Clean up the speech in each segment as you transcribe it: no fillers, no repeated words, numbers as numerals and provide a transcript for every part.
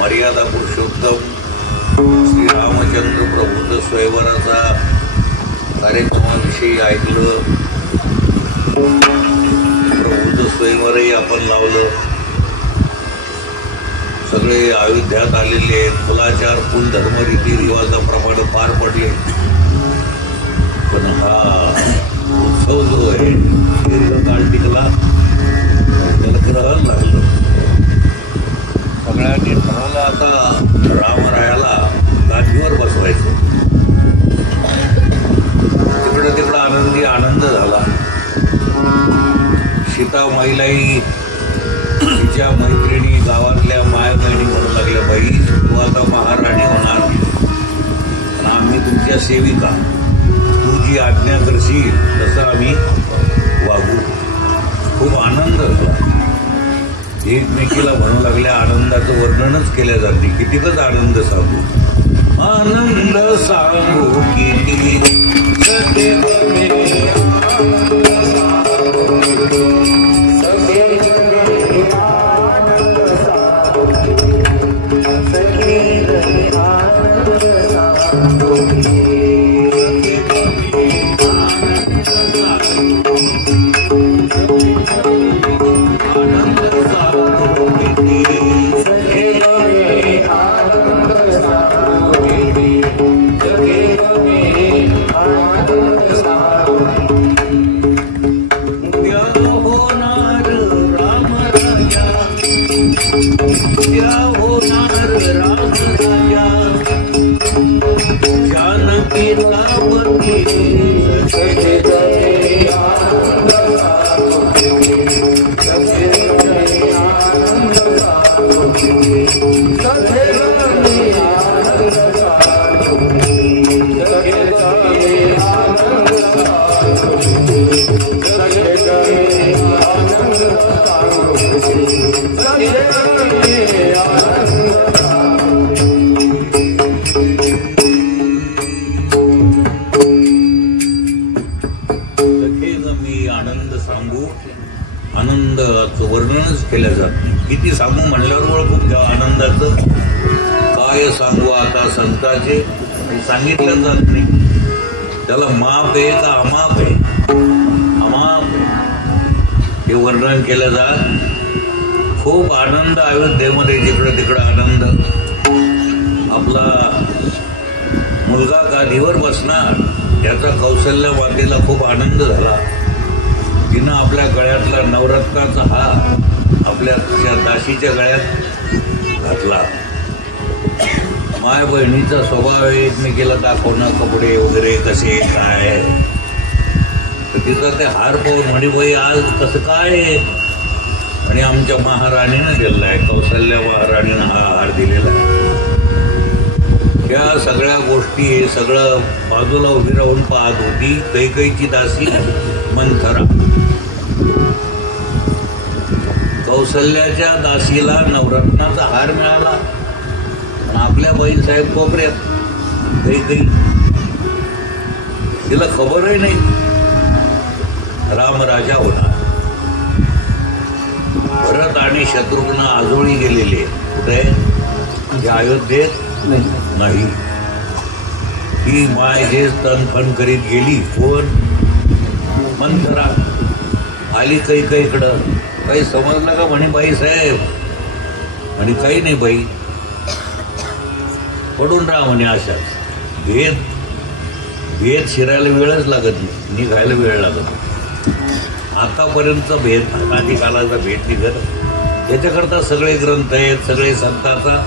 मर्यादा पुरुषोत्तम श्री रामचंद्र प्रभूचं स्वयंवराचा कार्यक्रमाविषयी ऐकलं. प्रभूचं स्वयंवरही आपण लावलं. सगळे अयोध्यात आलेले कुलाचार कुल धर्म रीती रिवाजाप्रमाणे पार पडले. पण हा उत्सव जो आहे दीर्घकाळ टिकला. त्याला ग्रहण लागलं. सगळ्यांनी ठरवलं आता रामरायाला गादीवर बसवायचं. तिकडं आनंद झाला. सीतामाईलाही तिच्या मैत्रिणी गावातल्या मायबहिणी म्हणू लागल्या, बाई तू आता महाराणी होणार आणि आम्ही तुमच्या सेविका, तू जी आज्ञा करशील तसं आम्ही वागू. खूप आनंद झाला. एकमेकीला म्हणू लागल्या. आनंदाचं वर्णनच केल्या जाते. कितीकच आनंद सांगू, आनंद सांगू किती किती सांगू म्हणल्यावर खूप आनंदाचं. काय सांगू आता संताचे, सांगितलं जात नाही. त्याला माप आहे का अमाप आहे? अमाप आहे. हे वर्णन केलं जात. खूप आनंद अयोध्येमध्ये, जिकडं तिकडं आनंद. आपला मुलगा गादीवर बसणार याचा कौशल्य मातेला खूप आनंद झाला. तिनं आपल्या गळ्यातला नवरत्नाचा हार आपल्या दासीच्या गळ्यात घातला. माय बहिणीचा स्वभाव आहे एकमेकीला दाखवणं, कपडे वगैरे कसे काय. तर तिचा ते हार पाहून म्हणे बाई आज कसं काय. आणि आमच्या महाराणीनं दिलेला आहे, कौशल्या महाराणीनं हा हार दिलेला आहे. या सगळ्या गोष्टी हे सगळं बाजूला उभी राहून पाहत होती कैकईची दासी मंथरा. कौशल्याच्या दासीला नवरत्नाचा हार मिळाला आणि आपल्या बाईसाहेब कोपऱ्यात कैकई. तिला खबरही नाही रामराजा होणार. भरत आणि शत्रुघ्न आजोळी गेलेले कुठे? अयोध्येत नाही. ही माय जे तनफन करीत गेली. कोण? मंथरा. आली कैकईकडं. काही समजलं का म्हणे बाई साहेब? आणि काही नाही बाई, पडून राहा म्हणे अशाच. भेद शिरायला वेळच लागत नाही, निघायला वेळ लागत. आतापर्यंत भेद आधी कालाचा भेद निघत. याच्याकरता सगळे ग्रंथ आहेत, सगळे संतांचा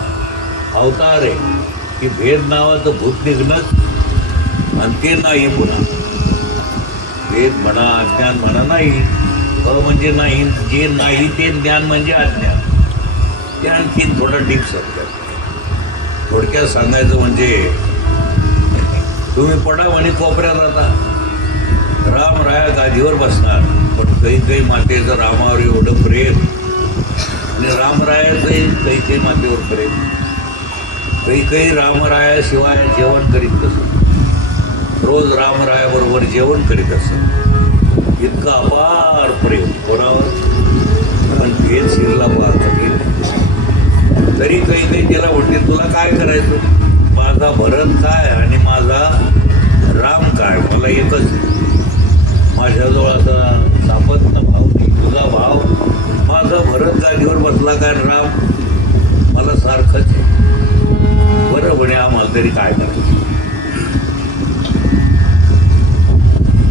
अवतार आहे की भेद नावाचं भूत निघणं आणि ते नाही पुन्हा. भेद म्हणा, अज्ञान म्हणा नाही. म्हणजे नाही, जे नाही ते ज्ञान म्हणजे अज्ञान. ते आणखी थोडं डीप समजा. थोडक्यात सांगायचं म्हणजे तुम्ही पडा म्हणे कोपऱ्यात राहता. राम राया गादीवर बसणार, पण कैकई मातेचं रामावर एवढं प्रेम आणि रामरायाचंही कैकई मातेवर प्रेम. कैकई रामरायाशिवाय जेवण करीत नसत. रोज रामरायाबरोबर जेवण करीत असत. इतकं अपार प्रेम कोणावर. पण भेद शिरला पार तरी कैकई तिला म्हणते तुला काय करायचं? माझा भरत काय आणि माझा राम काय? मला एकच. माझ्याजवळ आता सापत्न भाव नाही. तुझा भाव माझा भरत गादीवर बसला काय राम मला सारखंच आहे. बरं म्हणे आम्हाला तरी काय करायचं.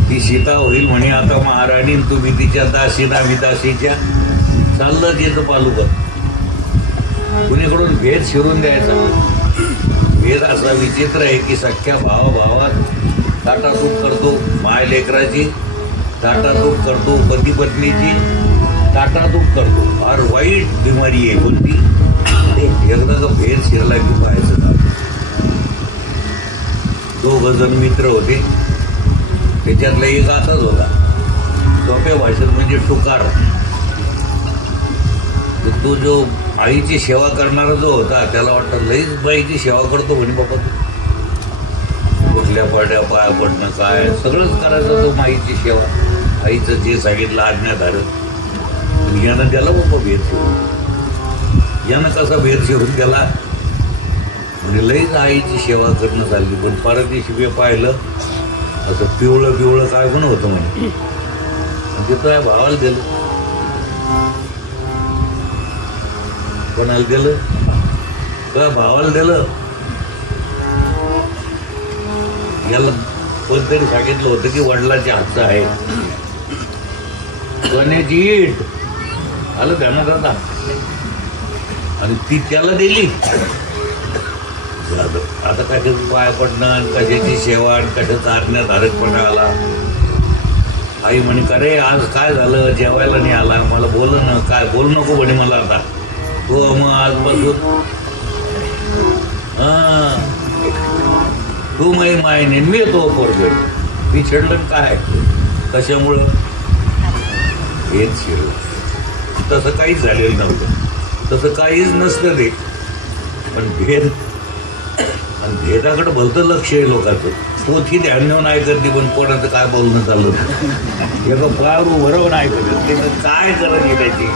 ती सीता होईल म्हणे आता महाराणी. तुम्ही तिच्या दासीना विदासीच्या चाललं तिचं पालुगत. कुणीकडून भेद शिरून द्यायचा. भेद असा विचित्र आहे की सख्या भावात ताटातूट करतो. माय लेकराची ताटातूट करतो, पती पत्नीची ताटातूट करतो. फार वाईट बिमारी आहे कोणती. एकदा का भेद शिरला की पाहायचं का. 2 जण मित्र होते. त्याच्यातला एक असाच होता. सोप्या भाषेत म्हणजे टुकार. तो जो आईची सेवा करणारा जो होता त्याला वाटतं लईच बाईची सेवा करतो म्हणे बाबा. कुठल्या पाड्या पाया पडणं काय सगळंच करायचं तो माईची सेवा. आईचं जे सांगितलं आज्ञाधारक. यानं त्याला बाबा भेद शिरून. यानं कसा भेद शिरून गेला म्हणजे लईच आईची सेवा करणं चालली. पण परत दिवशी पाहिलं असं पिवळं काय पण होतं म्हणे. म्हणजे तो या भावाला दिलं. कोणाला दिलं? त्या भावाला दिलं. याला कोणतरी सांगितलं होतं की वडिलाच्या हातचं आहे. सोन्याची ईट आलं ध्यानात आता. आणि ती त्याला दिली. आता कशाचं पाय पडणं आणि कशाची सेवा आणि कशाचा आज्ञाधारकपणा आला. आई म्हणे का रे आज काय झालं? जेवायला नाही आला. मला बोल ना. काय बोल नको म्हणे मला आता. हो मग आजपासून तू मायने मी येतो पोरगड. मी छेडलं काय? कशामुळं? हेच शिरलं. तसं काहीच झालेलं नव्हतं. तसं काहीच नसतं ते. पण भेद आणि भेदाकडे भलतं लक्ष आहे लोकांचं. पोथी ध्यान देऊन ऐकत नाही. पण कोणाचं काय बोलणं चाललं एका पायावर उभं राहून ऐकत. काय करत त्याची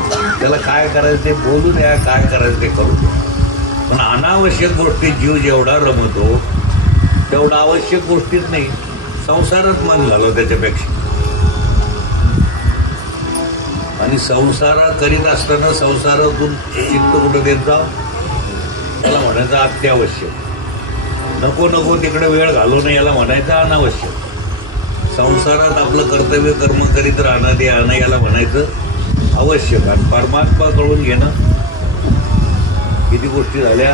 त्याला काय करायचं ते बोलू द्या, काय करायचं ते करू द्या. पण अनावश्यक गोष्टीत जीव जेवढा रमतो तेवढा आवश्यक गोष्टीत नाही. संसारात मन झालं त्याच्यापेक्षा. आणि संसार करीत असताना संसारातून चित्त कुठं देत जाव, त्याला म्हणायचं अत्यावश्यक. नको नको तिकडे वेळ घालू नये याला म्हणायचं अनावश्यक. संसारात आपलं कर्तव्य कर्म करीत राहणं ते आणं याला म्हणायचं आवश्यक. आणि परमात्माकडून घेणं किती गोष्टी झाल्या,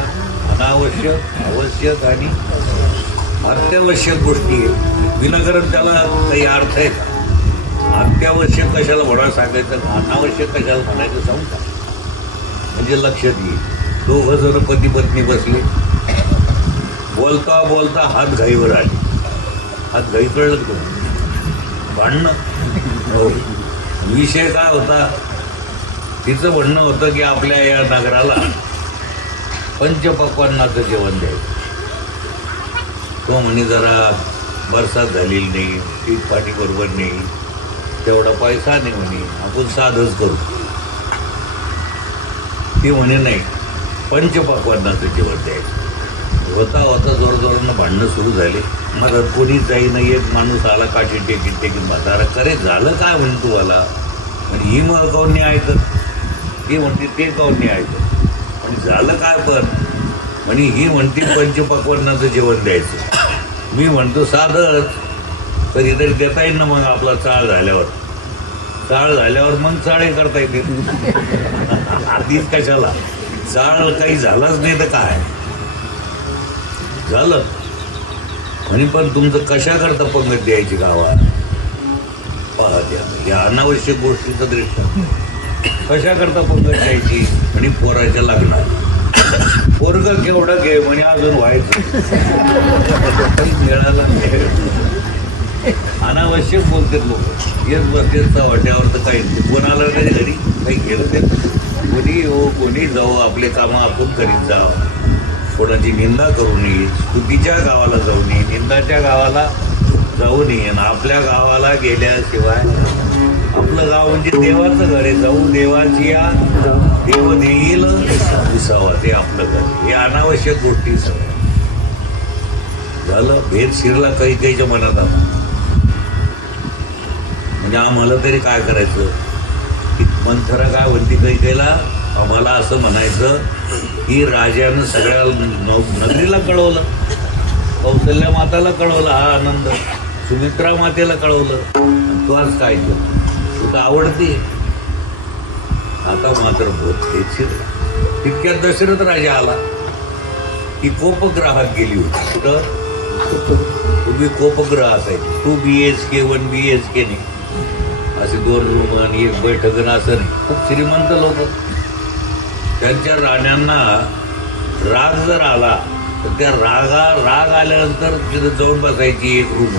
अनावश्यक, आवश्यक आणि अत्यावश्यक गोष्टी आहे. विनाकारण त्याला काही अर्थ आहे का? अत्यावश्यक कशाला म्हणा सांगायचं, अनावश्यक कशाला म्हणायचं सांगता. म्हणजे लक्षात येईल. दोघं जण पती पत्नी बसले, बोलता बोलता हात घाईवर आले. हात घाई कळलं का? भांडणं. हो. विषय काय होता? तिचं म्हणणं होतं की आपल्या या नगराला पंचपक्वान्नाचं जेवण द्यायचं. तो म्हणे जरा बरसात झालेली नाही, पीक पाणी बरोबर नाही, तेवढा पैसा नाही म्हणे, आपण साधच करू. ती म्हणे नाही, पंचपक्वान्नाचं जेवण द्यायचं. होता होता जोरजोरानं भांडणं सुरू झाले. मग कोणी जाई नाही, एक माणूस आला काठी टेकीत टेकीत म्हातारा, करे झालं काय म्हणून तू आला? म्हणजे ही मग काऊन नाही ऐकत, ती म्हणते ते काऊन नाही ऐकत. म्हणजे झालं काय पण? म्हणे ही म्हणते पंचपक्वान्नाचं जेवण द्यायचं. मी म्हणतो साधंच, कधीतरी देता येईल ना मग आपला चाळ झाल्यावर. चाळ झाल्यावर मग चाळे करता येते. आधीच कशाला? चाळ काही झालाच नाही तर काय झालं. आणि पण तुमचं कशा करता पंगत द्यायची गावात? पहा द्या या अनावश्यक गोष्टीचं दृश्य. कशा करता पंगत द्यायची? आणि पोराच्या लग्नात पोरग केवढं घे म्हणे अजून व्हायचं मिळाला नाही. अनावश्यक बोलतात लोक. येत बसते वाट्यावर तर काही नाही. कोणाला नाही घरी काही गेलं ते कोणी हो कोणी जाऊ, आपले कामं आपण करीत जा. कोणाची निंदा करू नये. स्तुतीच्या गावाला जाऊ नये, निंदाच्या गावाला जाऊ नये. आणि आपल्या गावाला गेल्याशिवाय आपलं गाव म्हणजे देवाचं घर आहे. जाऊ देवाची या देव देईल विसावा, ते आपलं घर. हे अनावश्यक गोष्टी सगळ्या झालं. भेद शिरला काही काहीच्या मनात आला. म्हणजे आम्हाला तरी काय करायचं? मंथरा काय म्हणते काही काहीला आम्हाला असं म्हणायचं की राजानं सगळ्या नगरीला कळवलं, कौशल्या माताला कळवलं हा आनंद, सुमित्रा मातेला कळवलं. तू आज काय केलं? तू तर आवडते. आता मात्र बोध शिरला. तितक्यात दशरथ राजा आला. ती कोपग्रहात गेली होती. कुठं? तुम्ही कोपग्रह असायची. 2 BHK 1 BHK नाही, असे 2 रूम आणि 1 बैठक असं नाही. खूप श्रीमंत लोक. त्यांच्या राण्यांना राग जर आला तर त्या राग आल्यानंतर तिथं जाऊन बसायची 1 रूम.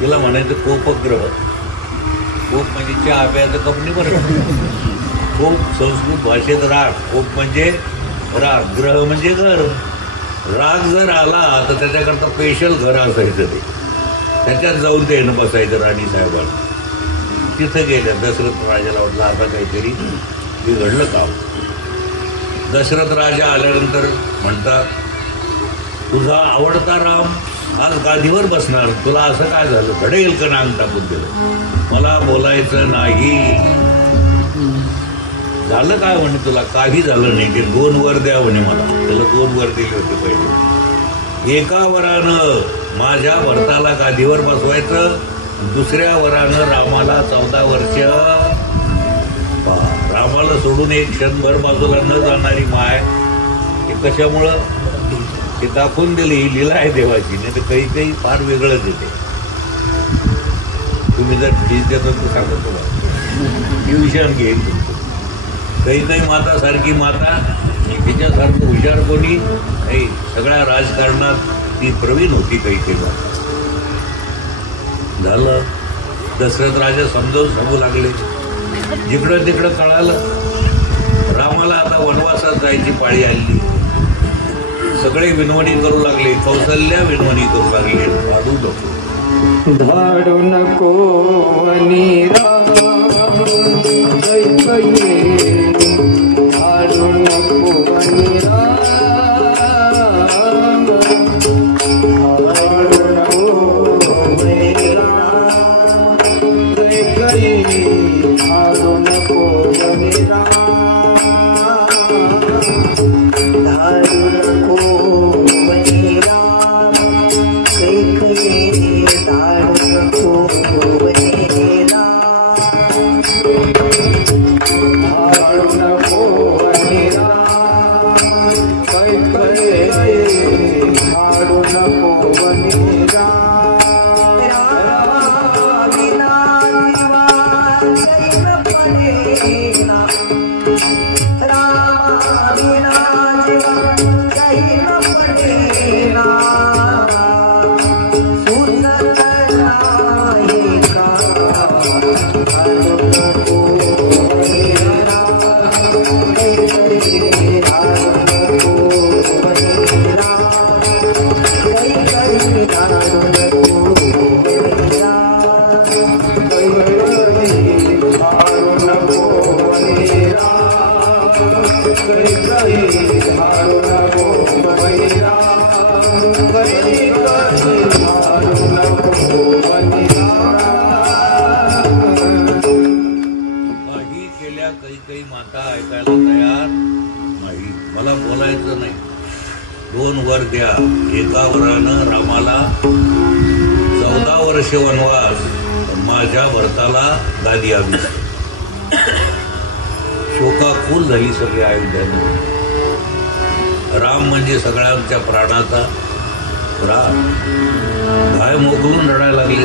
तिला म्हणायचं कोपग्रह. कोप म्हणजे चहा प्यायचं कंपनी बरं. कोप संस्कृत भाषेत राग. कोप म्हणजे राग, ग्रह म्हणजे घर. राग जर आला तर त्याच्याकरता स्पेशल घर असायचं. ते त्याच्यात जाऊन ते बसायचं राणी साहेबांना. तिथं गेल्या. दशरथ राजाला वाटलं आता काहीतरी बिघडलं काम. दशरथ राजा आल्यानंतर म्हणतात, तुझा आवडता राम आज गादीवर बसणार, तुला असं काय झालं? घडेल का नांग टाकून दिलं? मला बोलायचं नाही. झालं काय म्हणे तुला? काही झालं नाही. ते 2 वर द्या म्हणे मला. त्याला 2 वर दिले होते पहिले. एका वरानं माझ्या भरताला गादीवर बसवायचं, दुसऱ्या वरानं रामाला 14 वर्ष. रामाला सोडून एक क्षणभर बाजूला न जाणारी माय. हे कशामुळं? ते दाखवून दिली ही लीला आहे देवाची. नाही तर काही काही फार वेगळंच येते. तुम्ही जर फीस देता तर सांगत तुम्हाला ट्युशन घेईल तुमचं. काही काही माता सारखी माता, तिच्यासारखं हुशार कोणी नाही. सगळ्या राजकारणात ती प्रवीण होती काही काही माता. झालं. दशरथ राजा समजावून सांगू लागले. जिकडं तिकडं कळालं रामाला आता वनवासात जायची पाळी आली. सगळे विनवणी करू लागले. कौशल्या विनवणी करू लागले. धाडू नको, धाडू नको आणि काही माता ऐकायला तयार नाही. मला बोलायचं नाही. 2 वर द्या. एका वरानं रामाला 14 वर्ष वनवास, माझ्या भरताला गादी हवी. शोकाकुल झाली सगळी अयोध्या. राम म्हणजे सगळ्यांच्या प्राणाचा प्राण. भाय मोकळून रडायला लागले.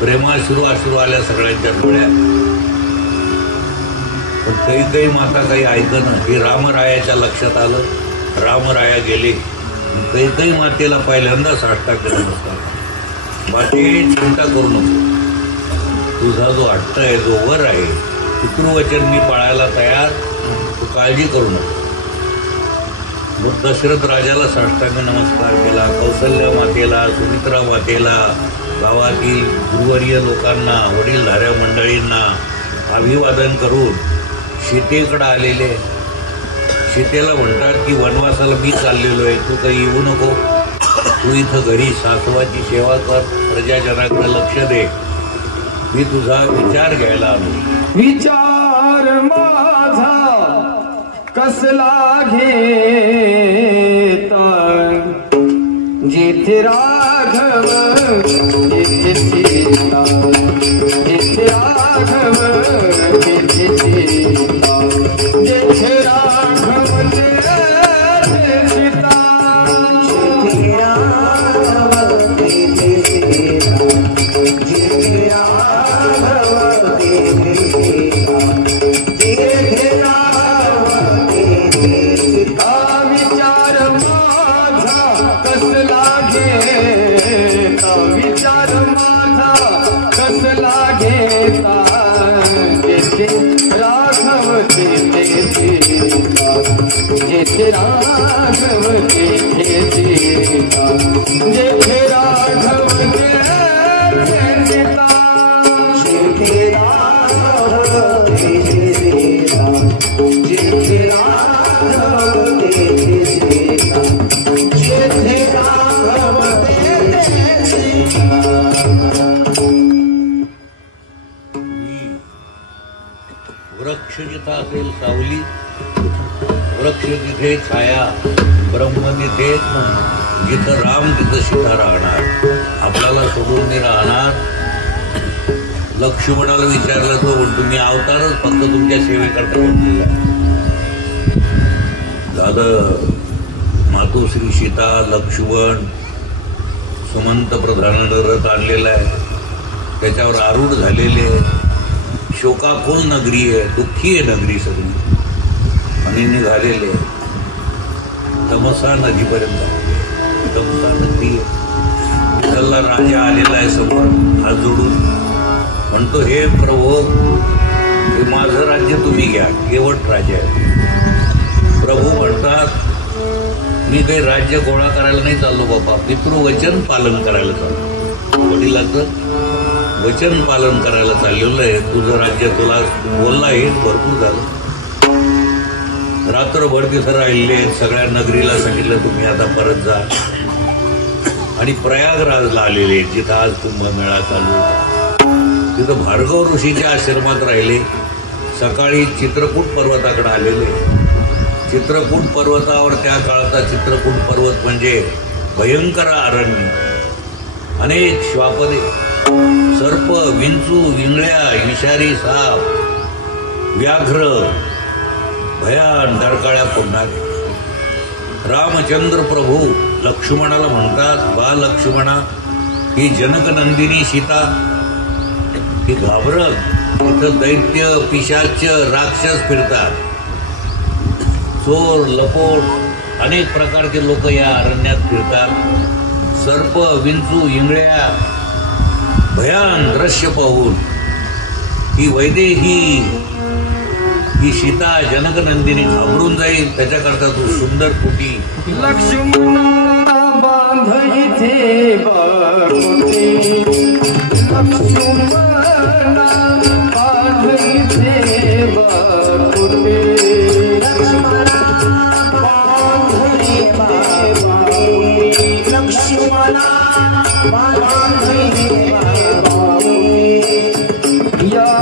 प्रेमाश्रू आल्या सगळ्यांच्या डोळ्यात. पण काही माता काही ऐकणं. हे रामरायाच्या लक्षात आलं. रामराया गेले. काही मातेला पहिल्यांदा साष्टा केला नसतात. बाकी चिंता करू नको. तुझा जो हट्ट आहे, जो वर आहे, पितृवचन मी पाळायला तयार. तू काळजी करू नको. मग दशरथ राजाला साष्टांग नमस्कार केला. कौसल्या मातेला, सुमित्रा मातेला, गावातील गुरुवर्य लोकांना, वडीलधाऱ्या मंडळींना अभिवादन करून सीतेकडे आलेले. सीतेला म्हणतात की वनवासाला मी चाललेलो आहे, तू काही येऊ नको. तू इथं घरी सासवाची सेवा कर, प्रजाजनाकडे लक्ष दे. मी तुझा विचार घ्यायला आलो. विचार माझा कसला घेता, जिथे राघव तिथे सीता, जिथे राघव तिथे सीता, जिथे राघव तिथे सीता, जिथे राघव तिथे सीता, जिथे राघव तिथे सीता, जिथे राघव तिथे सीता. विचार माझा कसला घेता, विचार माझा कसला घेता, जिथे राघव तिथे सीता, जिथे राघव तिथे सीता, जिथे राघव तिथे सीता, जिथे राघव तिथे सीता, जिथे राघव तिथे सीता, जिथे राघव तिथे सीता. वृक्ष जिथं असेल सावली, वृक्ष तिथे छाया, ब्रह्म तिथे, जिथं राम तिथं सीता राहणार. आपल्याला सोडून नाही राहणार. लक्ष्मणाला विचारलं तो म्हणतो मी अवतारच फक्त तुमच्या सेवेकरता म्हटलेला आहे. झालं. मातोश्री सीता, लक्ष्मण सुमंत प्रधानानं रथ आणलेला आहे. त्याच्यावर आरूढ झालेले. शोकाकुल नगरी आहे, दुःखी आहे नगरी सगळी. आणि निघालेले तमसा नदीपर्यंत. तमसा नदी विठ्ठलला राजा आलेला आहे समोर, हात जोडून म्हणतो हे प्रभू, हे माझं राज्य तुम्ही घ्या, केवट राज्य आहे. प्रभू म्हणतात मी काही राज्य गोळा करायला नाही चाललो बाबा, पितृवचन पालन करायला चाललो. वडिलाचं वचन पालन करायला चाललेलं आहे. तुझं राज्य तुला बोलला हे भरपूर झालं. रात्रभर तिथं राहिले. सगळ्या नगरीला सांगितलं तुम्ही आता परत जा आणि प्रयागराजला आलेले जिथं आज कुंभमेळा चालू. तिथं भार्गव ऋषीच्या आश्रमात राहिले. सकाळी चित्रकूट पर्वताकडे आलेले. चित्रकूट पर्वतावर त्या काळाचा चित्रकूट पर्वत म्हणजे भयंकर अरण्य, अनेक श्वापदे, सर्प, विंचू, विंगळ्या, विषारी साप, व्याघ्र, भयान डरकाळ्या फोडणारे. रामचंद्र प्रभू लक्ष्मणाला म्हणतात, बा लक्ष्मणा, ही जनकनंदिनी सीता ही घाबरत. तिथं दैत्य, पिशाच, राक्षस फिरतात. चोर, लपोट, अनेक प्रकारचे लोक या अरण्यात फिरतात. सर्प, विंचू, इंगळ्या, भयान दृश्य पाहून ही वैदेही, ही सीता जनकनंदिनी घाबरून जाईल. त्याच्याकरता तू सुंदर कुटी लक्ष्मणा बांधईथे बाकुटे, लक्ष्मणा बांधईथे बाकुटे, लक्ष्मणा बांधईथे बाकुटे, लक्ष्मणा बांधईथे बाकुटे. या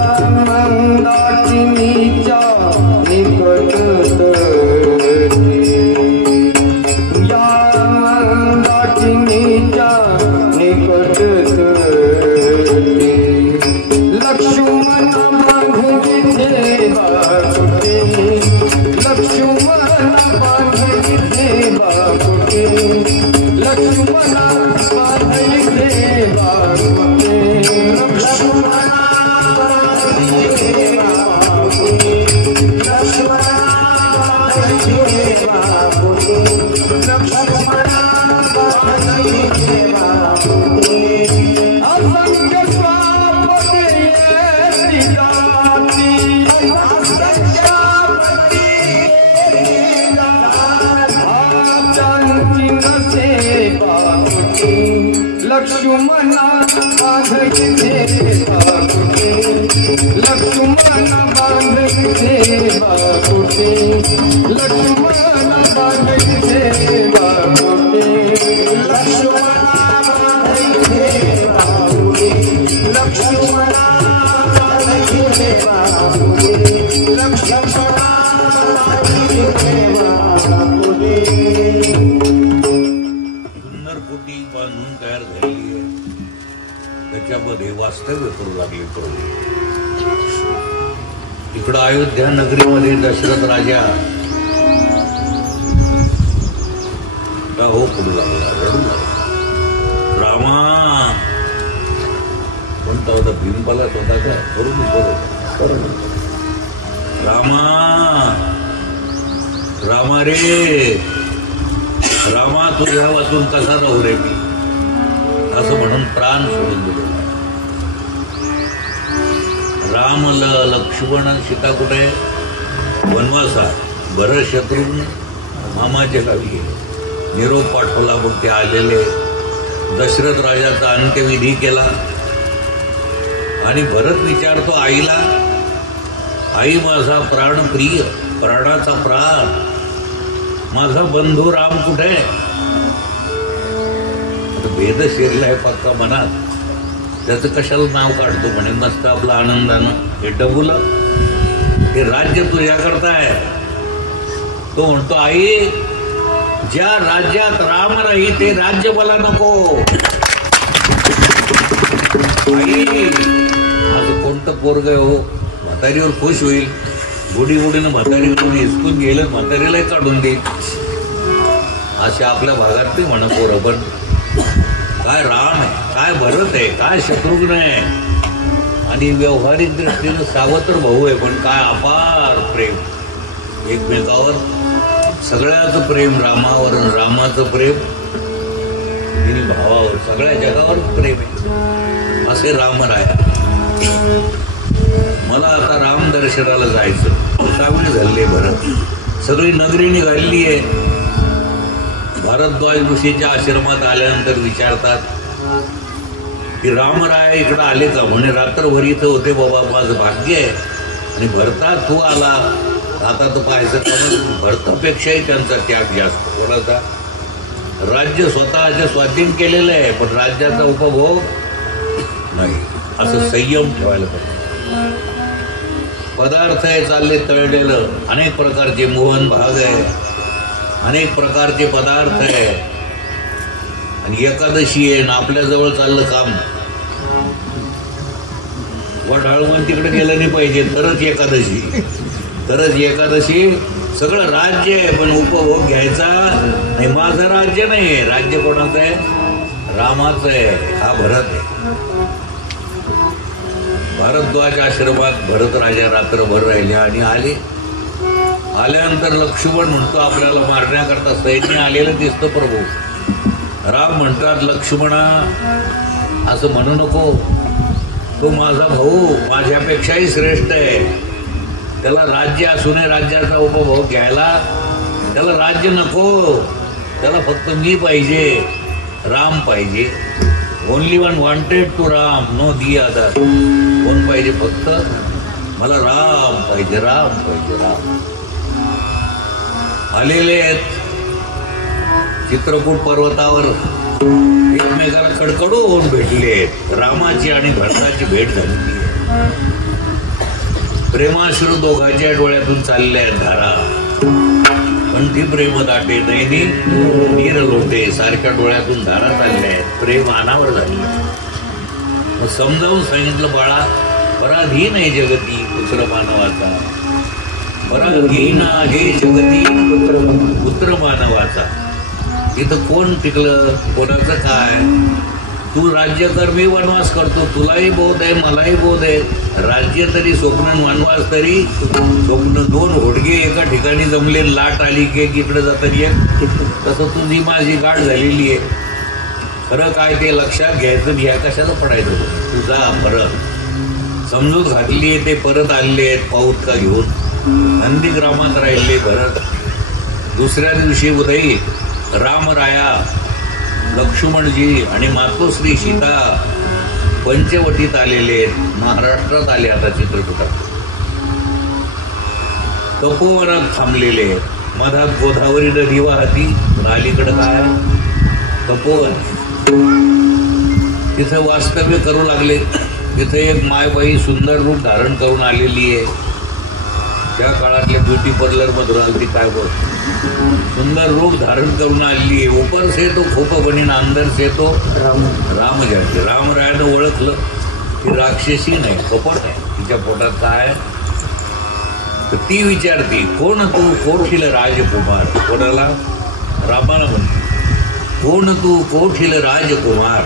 मंदाकिनीच्या निकट लक्ष्मणा बांधईथे बाकुटे, लक्ष्मणा बांधईथे बाकुटे, लक्ष्मणा बांधईथे बाकुटे, लक्ष्मणा बांधईथे बाकुटे, लक्ष्मणा बांधईथे बाकुटे, लक्ष्मणा बांधईथे बाकुटे. कुटी बांधून तयार झाली आहे. त्याच्यामध्ये वास्तव्य करू लागले प्रभू. इकडं अयोध्या नगरीमध्ये दशरथ राजा हो करू लागला, रडू लागला. रामा कोणता होता? भीमपालाच होता का? बरोबर. रामा, रामा रे रामा, तुझ्या वाचून कसा राहू रे मी, असं म्हणून प्राण सोडून दिले. राम, लक्ष्मण, सीता कुठे? वनवासात. भरत, शत्रुघ्न मामाच्या गावी गेले. निरोप पाठवला. मग ते आलेले. दशरथ राजाचा अंत्यविधी केला आणि भरत विचारतो आईला, आई माझा प्राणप्रिय, प्राणाचा प्राण, माझा बंधू राम कुठे? भेद शिरलाय पक्का मनात. त्याचं कशाला नाव काढतो म्हणे, मस्त आपलं आनंदानं. हे डबुलं, हे राज्य तुझ्याकरता आहे. तो म्हणतो आई, ज्या राज्यात राम राही ते राज्य मला नको. आई, असं कोणतं पोरग हो म्हातारीवर खुश होईल? बुडी बुडीनं म्हातारीवरून हिसकून गेलं, म्हातारीलाही काढून देईल. अशा आपल्या भागात नाही म्हणा पोरं. पण काय राम आहे, काय भरत आहे, काय शत्रुघ्न आहे, आणि व्यवहारिक दृष्टीनं सावत्र भाऊ आहे. पण काय अपार प्रेम एकमेकावर. सगळ्याचं प्रेम रामावर, रामाचं प्रेम भावावर, सगळ्या जगावर प्रेम आहे. असे रामराया. मला आता राम दर्शनाला जायचं. सावळी झाले भरत. सगळी नगरी निघालेली आहे. भारद्वाज ऋषीच्या आश्रमात आल्यानंतर विचारतात, की रामराय इकडं आले का म्हणे रात्रभर इथं होते बाबा, माझं भाग्य आहे. आणि भरता तू आला. आता तर पाहायचं कारण भरतापेक्षाही त्यांचा त्याग जास्त. कोणाचा? राज्य स्वतःच्या स्वाधीन केलेलं आहे पण राज्याचा उपभोग नाही. असं संयम ठेवायला पाहिजे. पदार्थ आहे चालले तळलेलं, अनेक प्रकारचे मोहन भाग आहे, अनेक प्रकारचे पदार्थ आहे, आणि एकादशी आहे ना आपल्याजवळ चाललं काम. वढाळवण तिकडे गेलं नाही पाहिजे तरच एकादशी, तरच एकादशी. सगळं राज्य आहे पण उपभोग घ्यायचा नाही. माझं राज्य नाही आहे. राज्य कोणाचं आहे? रामाचं आहे. हा भरत आहे. भारद्वाज आश्रमात भरत राजा रात्रभर राहिले आणि आल्यानंतर लक्ष्मण म्हणतो आपल्याला मारण्याकरता सैन्य आलेलं दिसतं प्रभू. राम म्हणतात लक्ष्मणा असं म्हणू नको, तो माझा भाऊ माझ्यापेक्षाही श्रेष्ठ आहे. त्याला राज्य असूनही राज्याचा उपभोग घ्यायला त्याला राज्य नको, त्याला फक्त मी पाहिजे, राम पाहिजे. Only one wanted to Ram, no the other. कोण पाहिजे? फक्त मला राम पाहिजे, राम पाहिजे, राम. आलेले आहेत चित्रकूट पर्वतावर, एकमेकाला कडकडू होऊन भेटले आहेत. रामाची आणि भरताची भेट झालेली आहे. प्रेमाश्रू दोघांच्या डोळ्यातून चालल्या आहेत धारा. पण ती प्रेम दाटे नैनी नीर लोटे सारख्या डोळ्यातून धारा चालल्या आहेत. प्रेम अनावर झाले. मग समजावून सांगितलं बाळा, पराधीन आहे जगती पुत्र मानवाचा, पराधीन आहे जगती पुत्र मानवाचा. इथं कोण टिकलं, कोणाचं काय? तू राज्य कर, मी वनवास करतो. तुलाही बोध आहे, मलाही बोध आहे. राज्य तरी स्वप्न, वनवास तरी स्वप्न. दोन होडगे एका ठिकाणी जमले, लाट आली की एक इकडे जात एक. तसं तुझी माझी गाठ झालेली आहे. खरं काय ते लक्षात घ्यायचं. ह्या कशाला पडायचं? तुझा फरक समजूत घातली आहे. ते परत आलेले आहेत पाऊत का घेऊन. नंदीग्रामात राहिले भरत. दुसऱ्या दिवशी उदयी रामराया, लक्ष्मणजी आणि मातोश्री सीता पंचवटीत आलेले, महाराष्ट्रात आले. आता चित्रकूटात तपोवनात थांबलेले. मधात गोदावरी नदी वाहती, अलीकडं काय? तपोवन. तिथं वास्तव्य करू लागले. तिथं एक मायबाई सुंदर रूप धारण करून आलेली आहे. त्या काळातल्या ब्युटी पार्लर मधून आली. काय बोल, सुंदर रूप धारण करून आलेली आहे. ऊपर से तो खोप बनीन, अंदर से तो राम जाते. रामरायानं ओळखलं की राक्षसी नाही, कपट आहे. तिच्या पोटात काय? तर ती विचारते, कोण तू कोठील राजकुमार? कोणाला? रामाला म्हणते, कोण तू कोठील राजकुमार?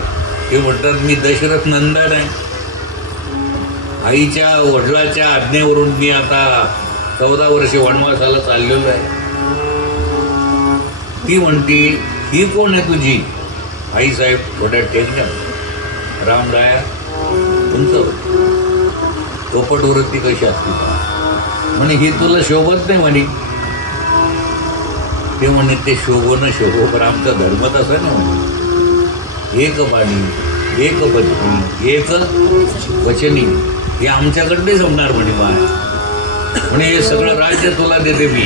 ते म्हणतात मी दशरथ नंदन आहे. आईच्या वडिलाच्या आज्ञेवरून मी आता 14 वर्षे वनवासाला चाललेलो आहे. ती म्हणती, ही कोण आहे तुझी? आई साहेब थोड्या टेन्शन. रामराया तुमचं कपट वृत्ती कशी असते म्हणे, ही तुला शोभत नाही म्हणे. ते म्हणे ते शोभो शोभो, पण आमचा धर्म तसा नाही म्हणे. एक बाणी, एक पत्नी, एक वचनी, हे आमच्याकडे नाही जमणार म्हणे. म्हणे हे सगळं राज्य तुला देते मी,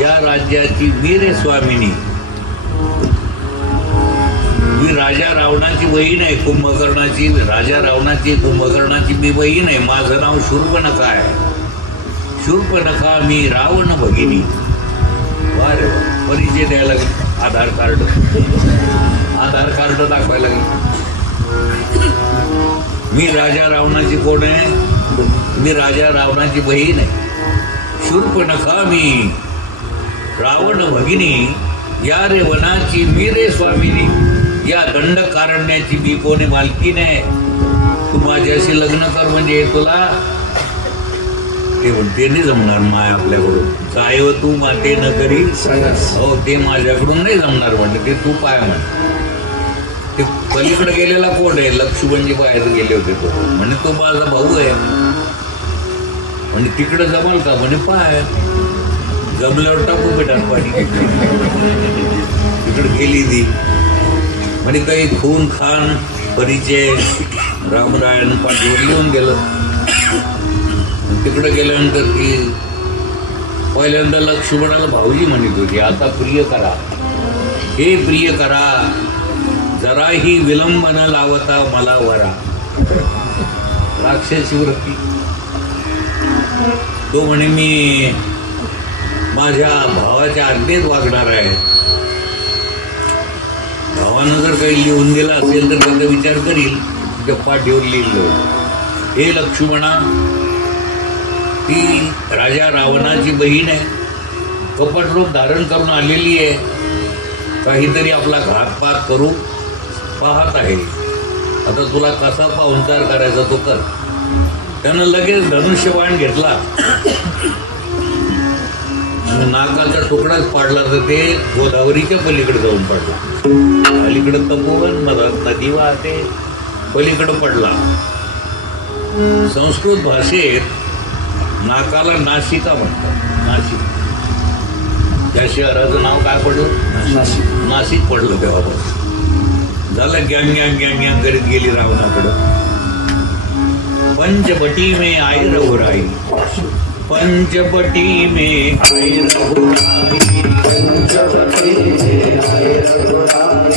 या राज्याची मी रे स्वामिनी. मी राजा रावणाची बहीण आहे, कुंभकर्णाची. राजा रावणाची कुंभकर्णाची मी बहीण आहे. माझं नाव शूर्पणखा आहे. शूर्पणखा मी रावण भगिनी. वा, परिचय द्यायला लागले. आधार कार्ड दाखवायला लागले. मी राजा रावणाची कोण आहे? मी राजा रावणाची बहीण आहे. शूर्पणखा मी रावण भगिनी, या रे वनाची मी रे स्वामिनी. या दंडकारण्याची मी कोणी मालकीन आहे. तू माझ्याशी लग्न कर म्हणजे तुला ते म्हणते नाही जमणार माय आपल्याकडून. जायव तू माते न करी, हो ते माझ्याकडून नाही जमणार म्हणते. ते तू पाय म्हण. ते पलीकडे गेलेला कोण आहे? लक्ष्मणजी बाहेर गेले होते. तो म्हणे तो माझा भाऊ आहे. म्हणजे तिकडे जमाल का? म्हणे पाय. जमल्यावर टाकू बेटा पाणी. तिकडे गेली ती. म्हणजे काही खून खान परिचय रामरायानं पाठीवर लिहून गेलं. तिकडे गेल्यानंतर ती पहिल्यांदा लक्ष्मणाला भाऊजी म्हणत होती, आता प्रिय करा, हे प्रिय करा, जराही विलंब न लावता मला वरा. राक्षसी वृत्ती. तो म्हणे मी माझ्या भावाच्या आज्ञेत वागणार आहे. भावानं जर काही लिहून गेलं असेल तर त्याचा विचार करील. त्या पाठीवर लिहिलं, हे लक्ष्मणा, ती राजा रावणाची बहीण आहे, कपट रूप धारण करून आलेली आहे, काहीतरी आपला घातपात करू पाहत आहे. आता तुला कसा पाहुणचार करायचा तो कर. त्यानं लगेच धनुष्यबाण घेतला, नाकाचा तुकडाच पाडला तर ते गोदावरीच्या पलीकडे जाऊन पडला. अलीकडे तपोवन, मधात नदी वाहते, पलीकडे पडला. संस्कृत भाषेत नाकाला नाशिका म्हणतात. नाशिक, त्या शहराचं नाव काय पडलं? नाशिक पडलं. तेव्हापासून झालं गँग गँग गँग गँग करीत गेली रावणाकडं. पंचवटी में आई रघुराई, पंचवटी में आई रघुराई, पंचवटी में आई रघुराई,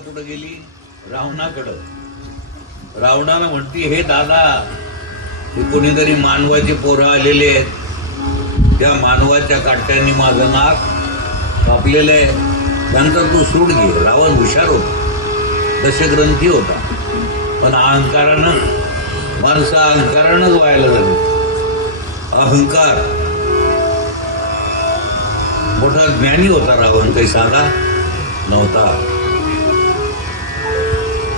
कुठं गेली? रावणाकडं. रावणानं म्हणती, हे दादा, हे कोणीतरी मानवाचे पोरं आलेले आहेत, त्या मानवाच्या काट्यांनी माझं नाक कापलेलं आहे, त्यांचा तू सूड घे. रावण हुशार होता, दशग्रंथी होता, पण अहंकारानं, माणसं अहंकारानंच व्हायला लागली. अहंकार. मोठा ज्ञानी होता रावण, काही साधा नव्हता.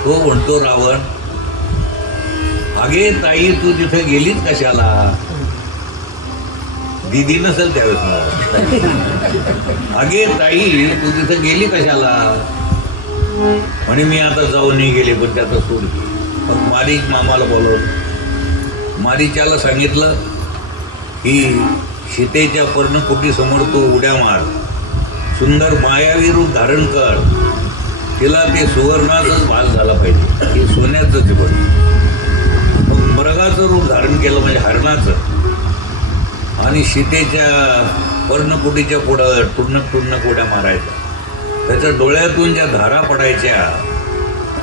तो म्हणतो रावण, अगे ताई, तू तिथे गेलीच कशाला? दिदी नसेल त्यावेळेस मला. अगे ताई, तू तिथे गेली कशाला? म्हणे मी आता जाऊन नाही गेले, पण त्याचा सूड. मग मारीच मामाला बोलवलं. मारीच्याला सांगितलं की सीतेच्या पर्णकुटीसमोर तू उड्या मार, सुंदर मायावी रूप धारण कर, तिला ते सुवर्णाचाच भास झाला पाहिजे, हे सोन्याचंच पण. मग मृगाचं रूप धारण केलं म्हणजे हरणाचं, आणि सीतेच्या पर्णकुटीच्या पुढं टुणक उड्या मारायच्या. त्याच्या डोळ्यातून ज्या धारा पडायच्या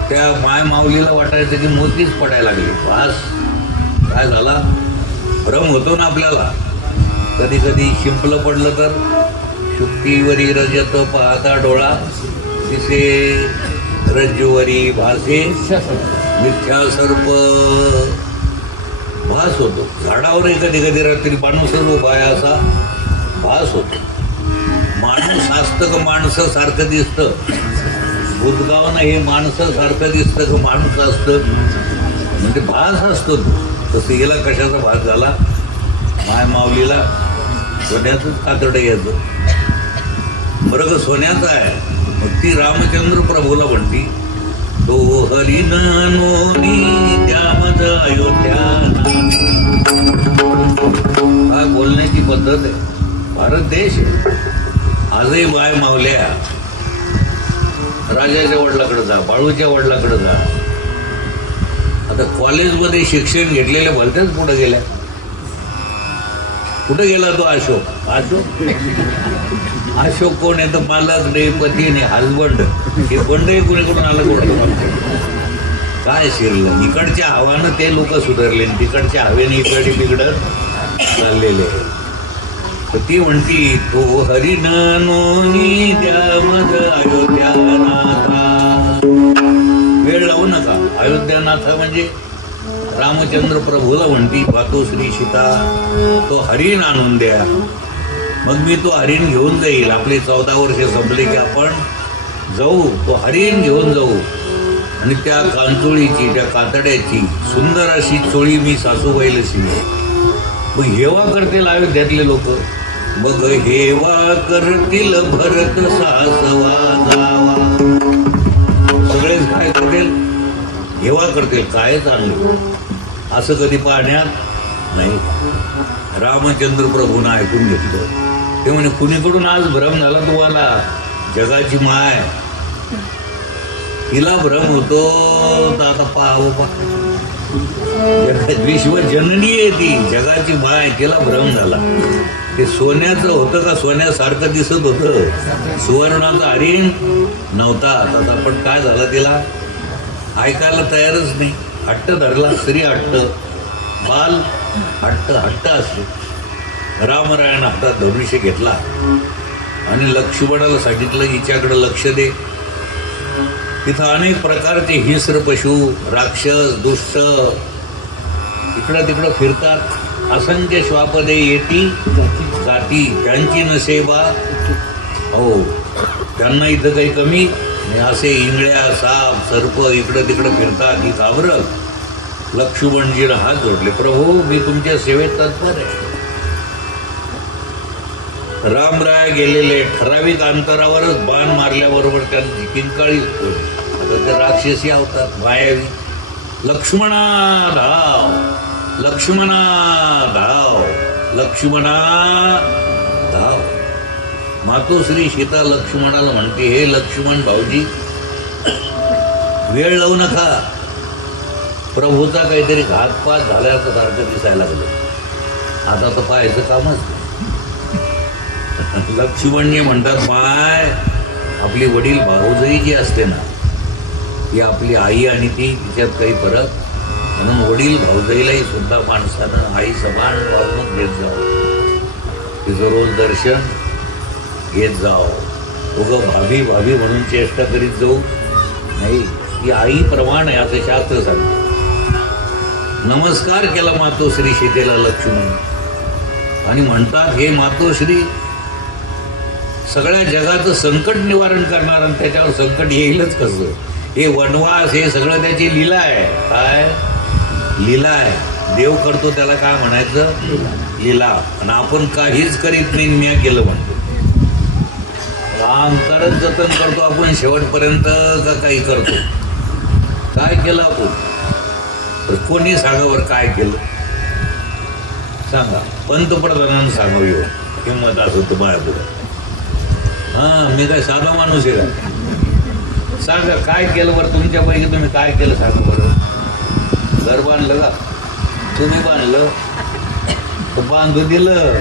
त्या माय माऊलीला वाटायचं की मोतीच पडायला लागली. भास काय झाला? भ्रम होतो ना आपल्याला. कधी कधी शिंपलं पडलं तर शुक्तीवरी रजत पाहता डोळा, तिसे रज्जुवरी भासे मिथ्या सर्प. भास होतो. झाडावरही कधी कधी रात्री माणूसच उभा आहे असा भास होतो. माणूस असतं का माणसं सारखं दिसतं? बुधगावनं हे माणसं सारखं दिसतं का माणूस असतं? म्हणजे भास असतो. तसं हिला कशाचा भास झाला? माय माऊलीला सोन्याचंच कातडं यायचं. मृग सोन्याचा आहे. मग ती रामचंद्र प्रभूला म्हणती, तो हरिण नोनी त्यामद अयोध्या. हा बोलण्याची पद्धत आहे. भारत देश आहे. आजही माय मावल्या राजाच्या वडिलाकडे जा, बाळूच्या वडिलाकडे जा. आता कॉलेजमध्ये शिक्षण घेतलेल्या भलत्याच पुढे गेल्या. कुठे गेला तो अशोक? अशोक कोण आहे? तर मालक नाही, पती नाही, हजबंड. हे बंडही कुणीकडून आलं? कुठं काय शिरलं? इकडच्या हवानं ते लोक सुधारले, तिकडच्या हवेने इकडे बिघडत चाललेले. तर ती म्हणती तो हरिण नोनी द्या मग अयोध्यानाथा. वेळ लावू नका. अयोध्यानाथा म्हणजे रामचंद्र प्रभूला म्हणती मातोश्री सीता तो हरिण आणून द्या. मग मी तो हरिण घेऊन जाईल. आपले 14 वर्षे संपले की आपण जाऊ, तो हरिण घेऊन जाऊ. आणि त्या कांचोळीची, त्या कातड्याची सुंदर अशी चोळी मी सासूबाईला शिवे. मग हेवा करतील अयोध्यातले लोक. मग हेवा करतील भरत सासवा जावा. सगळेच काय करतील? हेवा करतील. काय चांगलं असं कधी पाहण्यात नाही. रामचंद्र प्रभूनं ऐकून घेतलं. ते म्हणे कुणीकडून आज भ्रम झाला तुम्हाला? जगाची माय तिला भ्रम होतो तर आता पाहा, विश्व जननी आहे ती, जगाची माय, तिला भ्रम झाला. ते सोन्याचं होतं का सोन्यासारखं दिसत होतं, सुवर्णाचा हरिण नव्हता. आता पण काय झालं, तिला ऐकायला तयारच नाही. हट्ट धरला. स्त्री हट्ट, बाल हट्ट, हट्ट असतो. रामरायानं हातात धनुष्य घेतला आणि लक्ष्मणाला सांगितलं हिच्याकडे लक्ष दे. तिथं अनेक प्रकारचे हिंस्र पशु, राक्षस, दुष्ट इकडं तिकडं फिरतात. असंख्य श्वापदे येती जाती, त्यांची नसेबा. हो, त्यांना इथं काही कमी नाही. असे इंगळ्या, साप, सर्प इकडं तिकडं फिरतात. ही घाबरत लक्ष्मणजीनं हात जोडले. प्रभू मी तुमच्या सेवेत तत्पर आहे. रामराय गेलेले ठराविक अंतरावरच बाण मारल्याबरोबर त्यांची किंकाळी आता ते राक्षसी अवतात, मायावी. लक्ष्मणा धाव, लक्ष्मणा धाव, लक्ष्मणा धाव. मातोश्री सीता लक्ष्मणाला म्हणते, हे लक्ष्मण भाऊजी वेळ लावू नका. प्रभूचा काहीतरी घातपात झाल्याचं सारखं दिसायला लागलं. आता तर पाहायचं कामच. लक्ष्मणजी म्हणतात, माय आपली वडील भाऊजाई जी असते ना, ती आपली आई आणि ती तिच्यात काही फरक. म्हणून वडील भाऊजाईलाही सुद्धा माणसानं आई समान वागणूक देत जावं. तिचं रोज दर्शन घेत जावं. उगं भाभी भाभी म्हणून चेष्टा करीत जाऊ नाही. ती आई प्रमाण आहे असं शास्त्र सांगतं. नमस्कार केला मातोश्री सीतेला लक्ष्मण आणि म्हणतात, हे मातोश्री सगळ्या जगाचं संकट निवारण करणार आणि त्याच्यावर संकट येईलच कसं? हे वनवास हे सगळं त्याची लीला आहे. काय लीला आहे? देव करतो त्याला काय म्हणायचं? लीला. आणि आपण काहीच करीत नाही, मी केलं म्हणतो. अंतरच जतन करतो आपण शेवटपर्यंत का काही करतो? काय केलं आपण? तर कोणी सांगावर काय केलं सांगा. पंतप्रधानांना सांगावी किंमत असं तर माझ्यापुढे. मी काय साधा माणूस आहे का? सांगा काय केलं बरं तुमच्यापैकी, तुम्ही काय केलं सांगा बरं. घर बांधलं का? तुम्ही बांधलं तर बांधून दिलं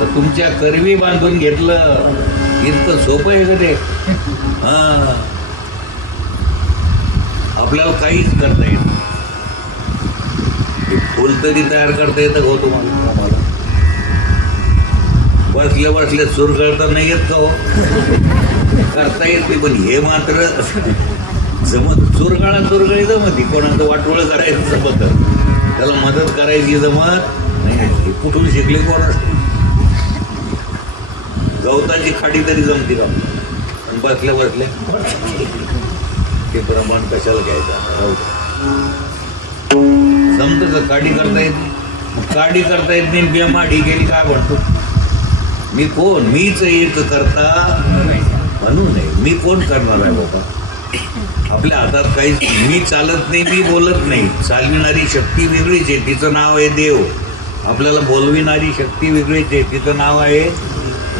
तर तुमच्या करवी बांधून घेतलं. इतकं सोपं आहे का ते? आपल्याला काहीच करता येत. फुल तरी तयार करता येतं का तुम्हाला? आम्हाला बसले बसले सूर करता नाही येत का? हो करता येते, पण हे मात्र जमत. चुरगाळी जमत. कोणाचं वाटोळ करायचं जमत, त्याला मदत करायची जमत नाही. कुठून शिकले कोण? गवताची खाडी तरी जमती का? पण बसल्या बसले ते प्रमाण कशाला घ्यायचं? जमतं का? काडी करता येत नाही. काडी करता येत नाही, बेमाडी गेली काय म्हणतो? मी कोण? मीच एक करता म्हणून नाही. मी कोण करणार आहे बाबा? आपल्या हातात काहीच. मी चालत नाही, मी बोलत नाही. चालविणारी शक्ती वेगळीच आहे, तिचं नाव आहे देव. आपल्याला बोलविणारी शक्ती वेगळीच आहे, तिचं नाव आहे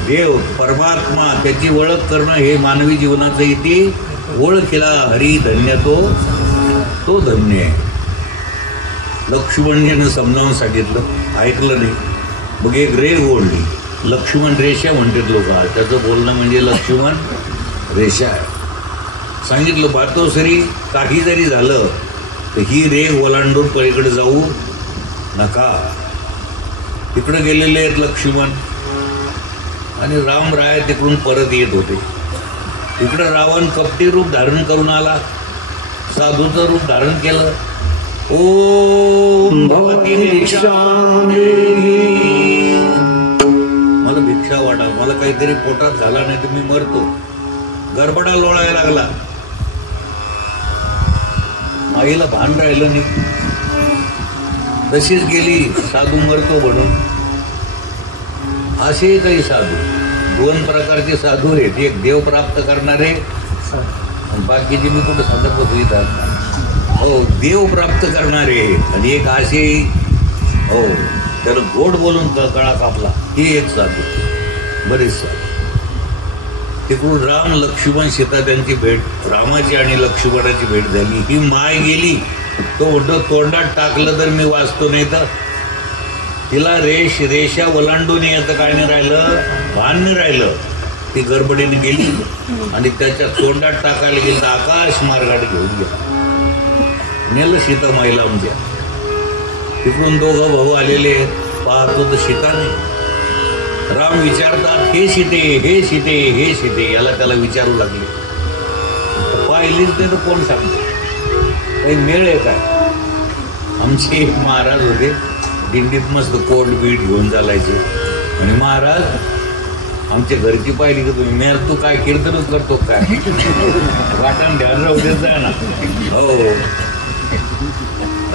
देव, परमात्मा. त्याची ओळख करणं हे मानवी जीवनाचं इथे. ओळखीला हरी धन्य तो धन्य आहे. लक्ष्मणजीनं समजावून सांगितलं, ऐकलं नाही. मग एक रेघ ओढली. लक्ष्मण रेषा म्हणतात लोक. त्याचं बोलणं म्हणजे लक्ष्मण रेषा आहे. सांगितलं मातोश्री काही जरी झालं तर ही रेघ ओलांडून पलीकडे जाऊ नका. तिकडे गेलेले आहेत लक्ष्मण. आणि रामराय तिकडून परत येत होते. इकडं रावण कपटी रूप धारण करून आला, साधूचं रूप धारण केलं. ओम भवती मला भिक्षा वाटा, मला काहीतरी पोटात झाला नाही तर मी मरतो. गरबडा लोळायला लागला. आईला भान राहिलं नाही, तशीच गेली साधू मरतो म्हणून. असे काही साधू, दोन प्रकारचे साधू आहेत, एक देव प्राप्त करणारे आणि बाकीचे मी कुठं सांगत होतो इथं. हो, देव प्राप्त करणारे आणि एक असे, हो त्याला गोड बोलून कळा कापला, हे एक साधू. बरेच साधू. तिकडून राम लक्ष्मण सीता त्यांची भेट, रामाची आणि लक्ष्मणाची भेट झाली. ही माय गेली, तो म्हणतो तोंडात टाकलं तर मी वाचतो, नाही तर तिला रेषा ओलांडून येतं काय नाही राहिलं, भान नाही राहिलं. ती गडबडीने गेली आणि त्याच्या तोंडात टाकायला गेली तर आकाश मार्गाने घेऊन गेला, नेलं सीता माईला आमच्या. तिकडून दोघं भाऊ आलेले, पाहतो तर सीता नाही. राम विचारतात, हे सीते, हे सीते, हे सीते, याला त्याला विचारू लागले. पाहिलीच नाही तर कोण सांगतो, काही मेळ आहे काय. आमचे एक महाराज होते, दिंडीत मस्त कोट बीट घेऊन चालायचे. आणि महाराज आमच्या घरची पाहिली की तुम्ही मेळ, तू काय कीर्तनच करतो काय, वाटण ध्यान राहू देत जा ना. हो,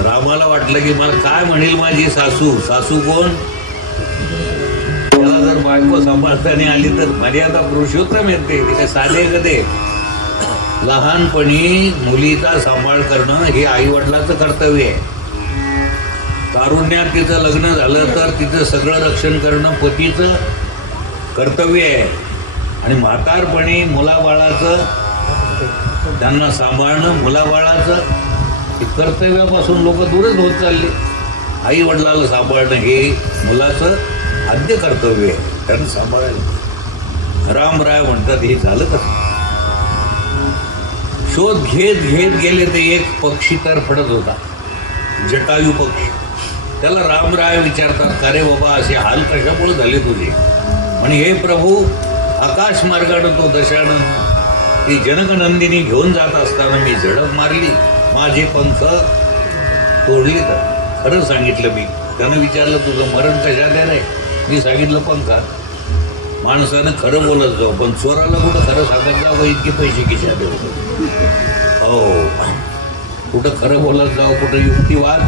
रामाला वाटलं की मला काय म्हणेल माझी सासू. सासू कोण, त्याला जर बायको सांभाळताना आली तर मर्यादा पुरुषोत्तम येते. ते काय साधे कधे. लहानपणी मुलीचा सांभाळ करणं हे आई वडिलाचं कर्तव्य आहे. तारुण्यात तिचं लग्न झालं तर तिचं सगळं रक्षण करणं पतीचं कर्तव्य आहे. आणि म्हातारपणी मुलाबाळाचं, त्यांना सांभाळणं मुलाबाळाचं कर्तव्यापासून लोक दूरच होत चालले. आई वडिलाला सांभाळणं हे मुलाचं आद्य कर्तव्य आहे, त्यांना सांभाळायला. रामराय म्हणतात हे झालं कसं. शोध घेत घेत गेले ते एक पक्षी तर पडत होता, जटायू पक्षी. त्याला रामराय विचारतात, का रे बाबा असे हाल कशामुळे झाले तुझे. म्हणे हे प्रभू, आकाश मार्गानं तो दशानन ती जनकनंदिनी घेऊन जात असताना मी झडप मारली, माझे पंख तोडली. तर खरं सांगितलं मी. त्यानं विचारलं तुझं मरण कशात आहे रे. मी सांगितलं पंखात. माणसानं खरं बोलत जाऊ, पण चोराला कुठं खरं सांगत जावं, इतके पैसे खिशात देऊ. हो, कुठं खरं बोलत जाऊ, कुठं युक्तिवाद.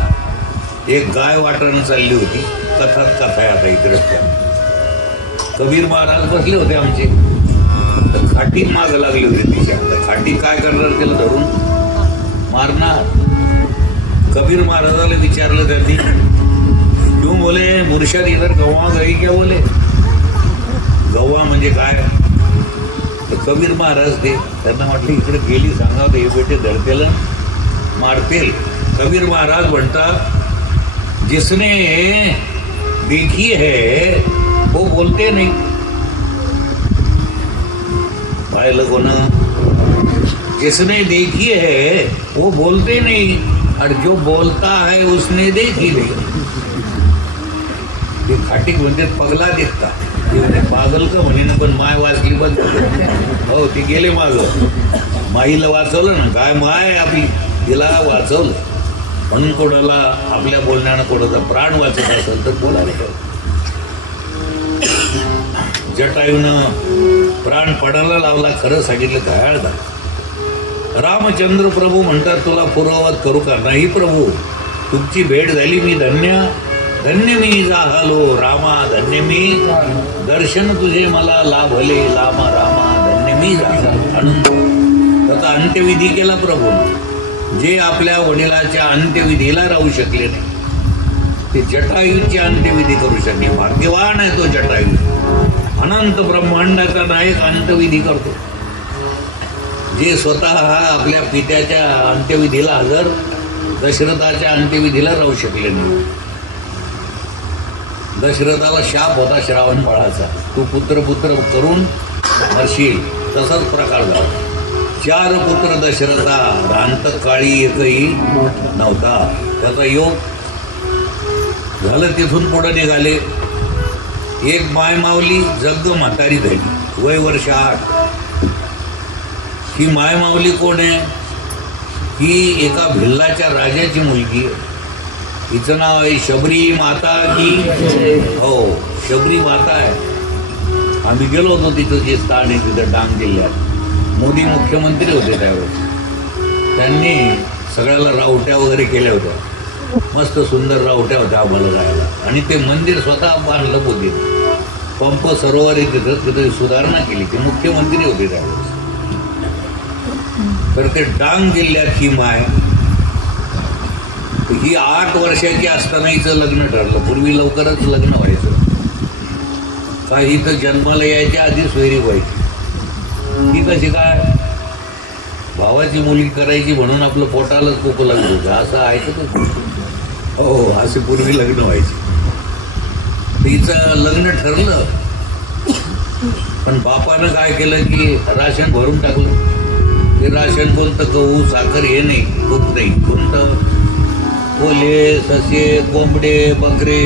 एक गाय वाटानं चालली होती, कथात कथा आहे आता इकडे. कबीर महाराज बसले होते आमचे, तर खाटी माग लागली होती तिच्या. तर खाटी काय करणार, तिला धरून मारणार. कबीर महाराजाला विचारलं त्यांनी, क्यों बोले मुर्शद इधर गवा गई क्या बोले. गवा म्हणजे काय. तर कबीर महाराज ते त्यांना म्हटलं इकडे गेली सांगावं, हे बेटे धरतेला मारतील. कबीर महाराज म्हणतात, जिसने देखी है वो बोलते नहीं. पाहिलं कोण, जिसने देखी है वो बोलते नहीं, और जो बोलता है उसने देखी नहीं. ते खाटीक म्हणजे पगला दिसता, पागल का म्हणे, पण माय वाचली बंद. हो, ती गेले माग. माईला वाचवलं ना, काय माय आपली, तिला वाचवलं. म्हणून कोणाला आपल्या बोलण्यानं कोणाचा प्राण वाचत असेल तर बोलायला. जटायूनं प्राण पडायला लावला, खरं सांगितलं घायाळ झाला. रामचंद्र प्रभू म्हणतात, तुला पूर्ववत करू का. नाही प्रभू, तुमची भेट झाली, मी धन्य धन्य मी झालो. रामा धन्य मी, दर्शन तुझे मला लाभले. लामा रामा धन्य मी झालो. आनंद. त्याचा अंत्यविधी केला प्रभू. जे आपल्या वडिलाच्या अंत्यविधीला राहू शकले नाही, ते जटायूची अंत्यविधी करू शकले. भाग्यवान आहे तो जटायू. अनंत ब्रह्मांडाचा नायक अंत्यविधी करतो. जे स्वतः आपल्या पित्याच्या अंत्यविधीला हजर, दशरथाच्या अंत्यविधीला राहू शकले नाही. दशरथाला शाप होता श्रावण बाळाचा, तू पुत्र करून मरशील. तसाच प्रकार झाला. 4 पुत्र दशरथा, रांत काळी एकही नव्हता. त्याचा योग झालं. तिथून पुढे निघाले. एक माय माऊली जग्ग म्हातारी झाली, वय वर्ष 8. ही माय माऊली कोण आहे? ही एका भिल्लाच्या राजाची मुलगी आहे. हिचं नाव आहे शबरी माता की हो, शबरी माता आहे. आम्ही गेलो होतो तिथं, जे स्थान आहे तिथं डांग जिल्ह्यात. मोदी मुख्यमंत्री होते त्यावेळेस. त्यांनी सगळ्याला रावट्या वगैरे केल्या होत्या, मस्त सुंदर रावट्या होत्या आम्हाला जायला. आणि ते मंदिर स्वतः बांधलं मोदीने. पंप सरोवर तिथं सुधारणा केली. ते मुख्यमंत्री होते त्यावेळेस. तर ते डांग जिल्ह्यात ही माय, ही 8 वर्षाची असताना हिचं लग्न ठरलं. पूर्वी लवकरच लग्न व्हायचं, काही तर जन्माला यायच्या आधी सोयरी व्हायची. ही कशी काय? भावाची मुलगी करायची म्हणून आपलं पोटालाच कोकं लागत होतं, असं ऐकत हो. असे पूर्वी लग्न व्हायचे. तिचं लग्न ठरलं, पण बापानं काय केलं की राशन भरून टाकलं. ते राशन कोणतं गहू साखर हे नाही, खूप नाही, कोणतं कोले ससे कोंबडे बकरे.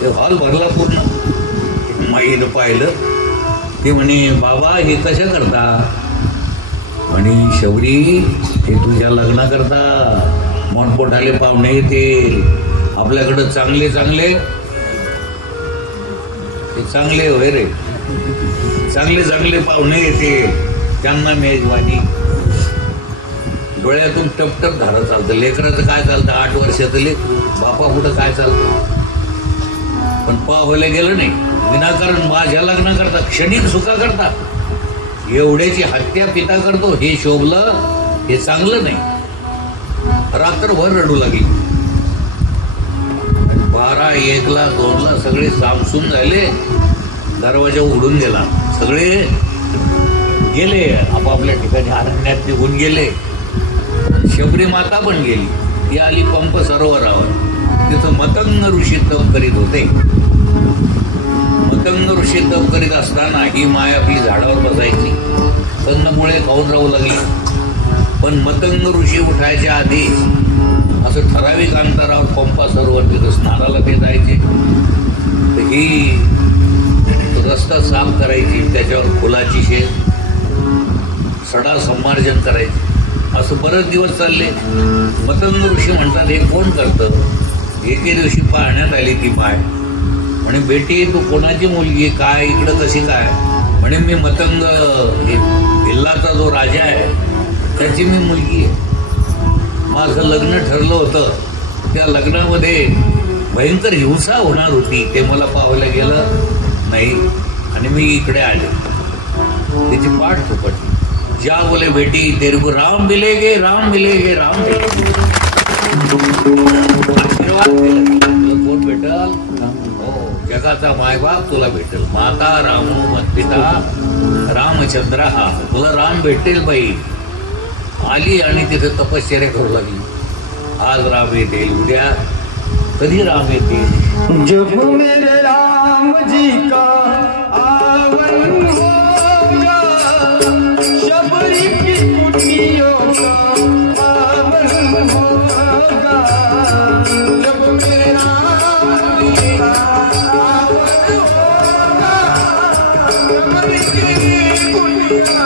ते हॉल भरला पूर्ण. माईनं पाहिलं. ते म्हणे बाबा हे कशा करता? म्हणे शबरी हे तुझ्या लग्ना करता मोठमोठाले पाहुणे येतील आपल्याकडं, चांगले चांगले चांगले होय रे, चांगले चांगले पाहुणे येतील, त्यांना मेजवानी. डोळ्यातून टपटप धारा चालतं. लेकराचं काय चालतं? 8 वर्षाचं लेक, बापा कुठं काय चालतं? पण पाहायला गेलं नाही. विनाकारण माझ्या लग्न करता, क्षणिक सुखा करता, एवढ्याची हत्या पिता करतो, हे शोभलं, हे चांगलं नाही. रात्रभर रडू लागली. 12, 1, 2 सगळे सामसूम झाले. दरवाजा उघडून गेला. सगळे गेले आपापल्या ठिकाणी, अरण्यात निघून गेले. शबरी माता पण गेली. ती आली पंप सरोवरावर. तिथं मतंग ऋषी तप करीत होते. मतंग ऋषी तप करीत असताना ही माय आपली झाडावर बसायची, कंदमुळे खाऊन राहू लागली. पण मतंग ऋषी उठायच्या आधी असं ठराविक अंतरावर पंपा सरोवर तिथं स्नानाला ते जायचे. तर ही रस्ता साफ करायची, त्याच्यावर फुलाची शेत, सडा संमार्जन करायची. असं बरेच दिवस चालले. मतंग ऋषी म्हणतात हे कोण करतं? एके दिवशी पाहण्यात आली ती माय. म्हणे बेटी तू कोणाची मुलगी, काय इकडं कशी काय? म्हणे मी मतंग भिल्लाचा जो राजा आहे त्याची मी मुलगी आहे. माझं लग्न ठरलं होतं. त्या लग्नामध्ये भयंकर हिंसा होणार होती, ते मला पाहायला गेलं नाही आणि मी इकडे आले. त्याची पाठ थोपटली. जा बोले बेटी तेरे को राम मिलेगे, राम मिलेगे, राम मिलेगे. आशीर्वाद दिला. तुला कोण भेटल? हो, जगाचा मायबाप तुला भेटेल. माता रामो मत्पिता रामचंद्र हा, तुला राम भेटेल बाई. आली आणि तिथे तपश्चर्या करू लागली. आज राम येतील, उद्या कधी राम येतील. जब मेरे राम जी का आवन होगा, शबरी की कुटियों का आवन होगा. जब मेरे राम जी का आवन होगा, शबरी की कुटियों का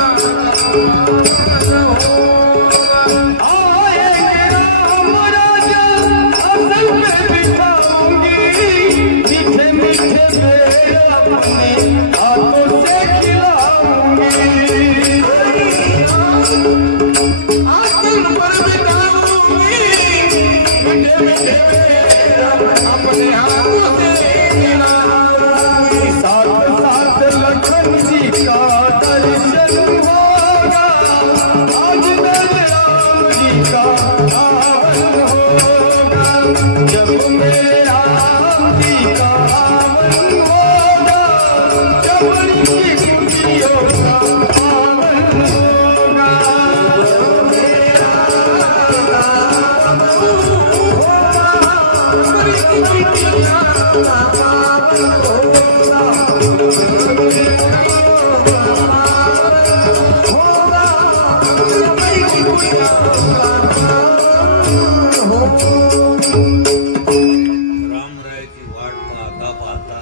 रामरायाची वाट पाहता पाहता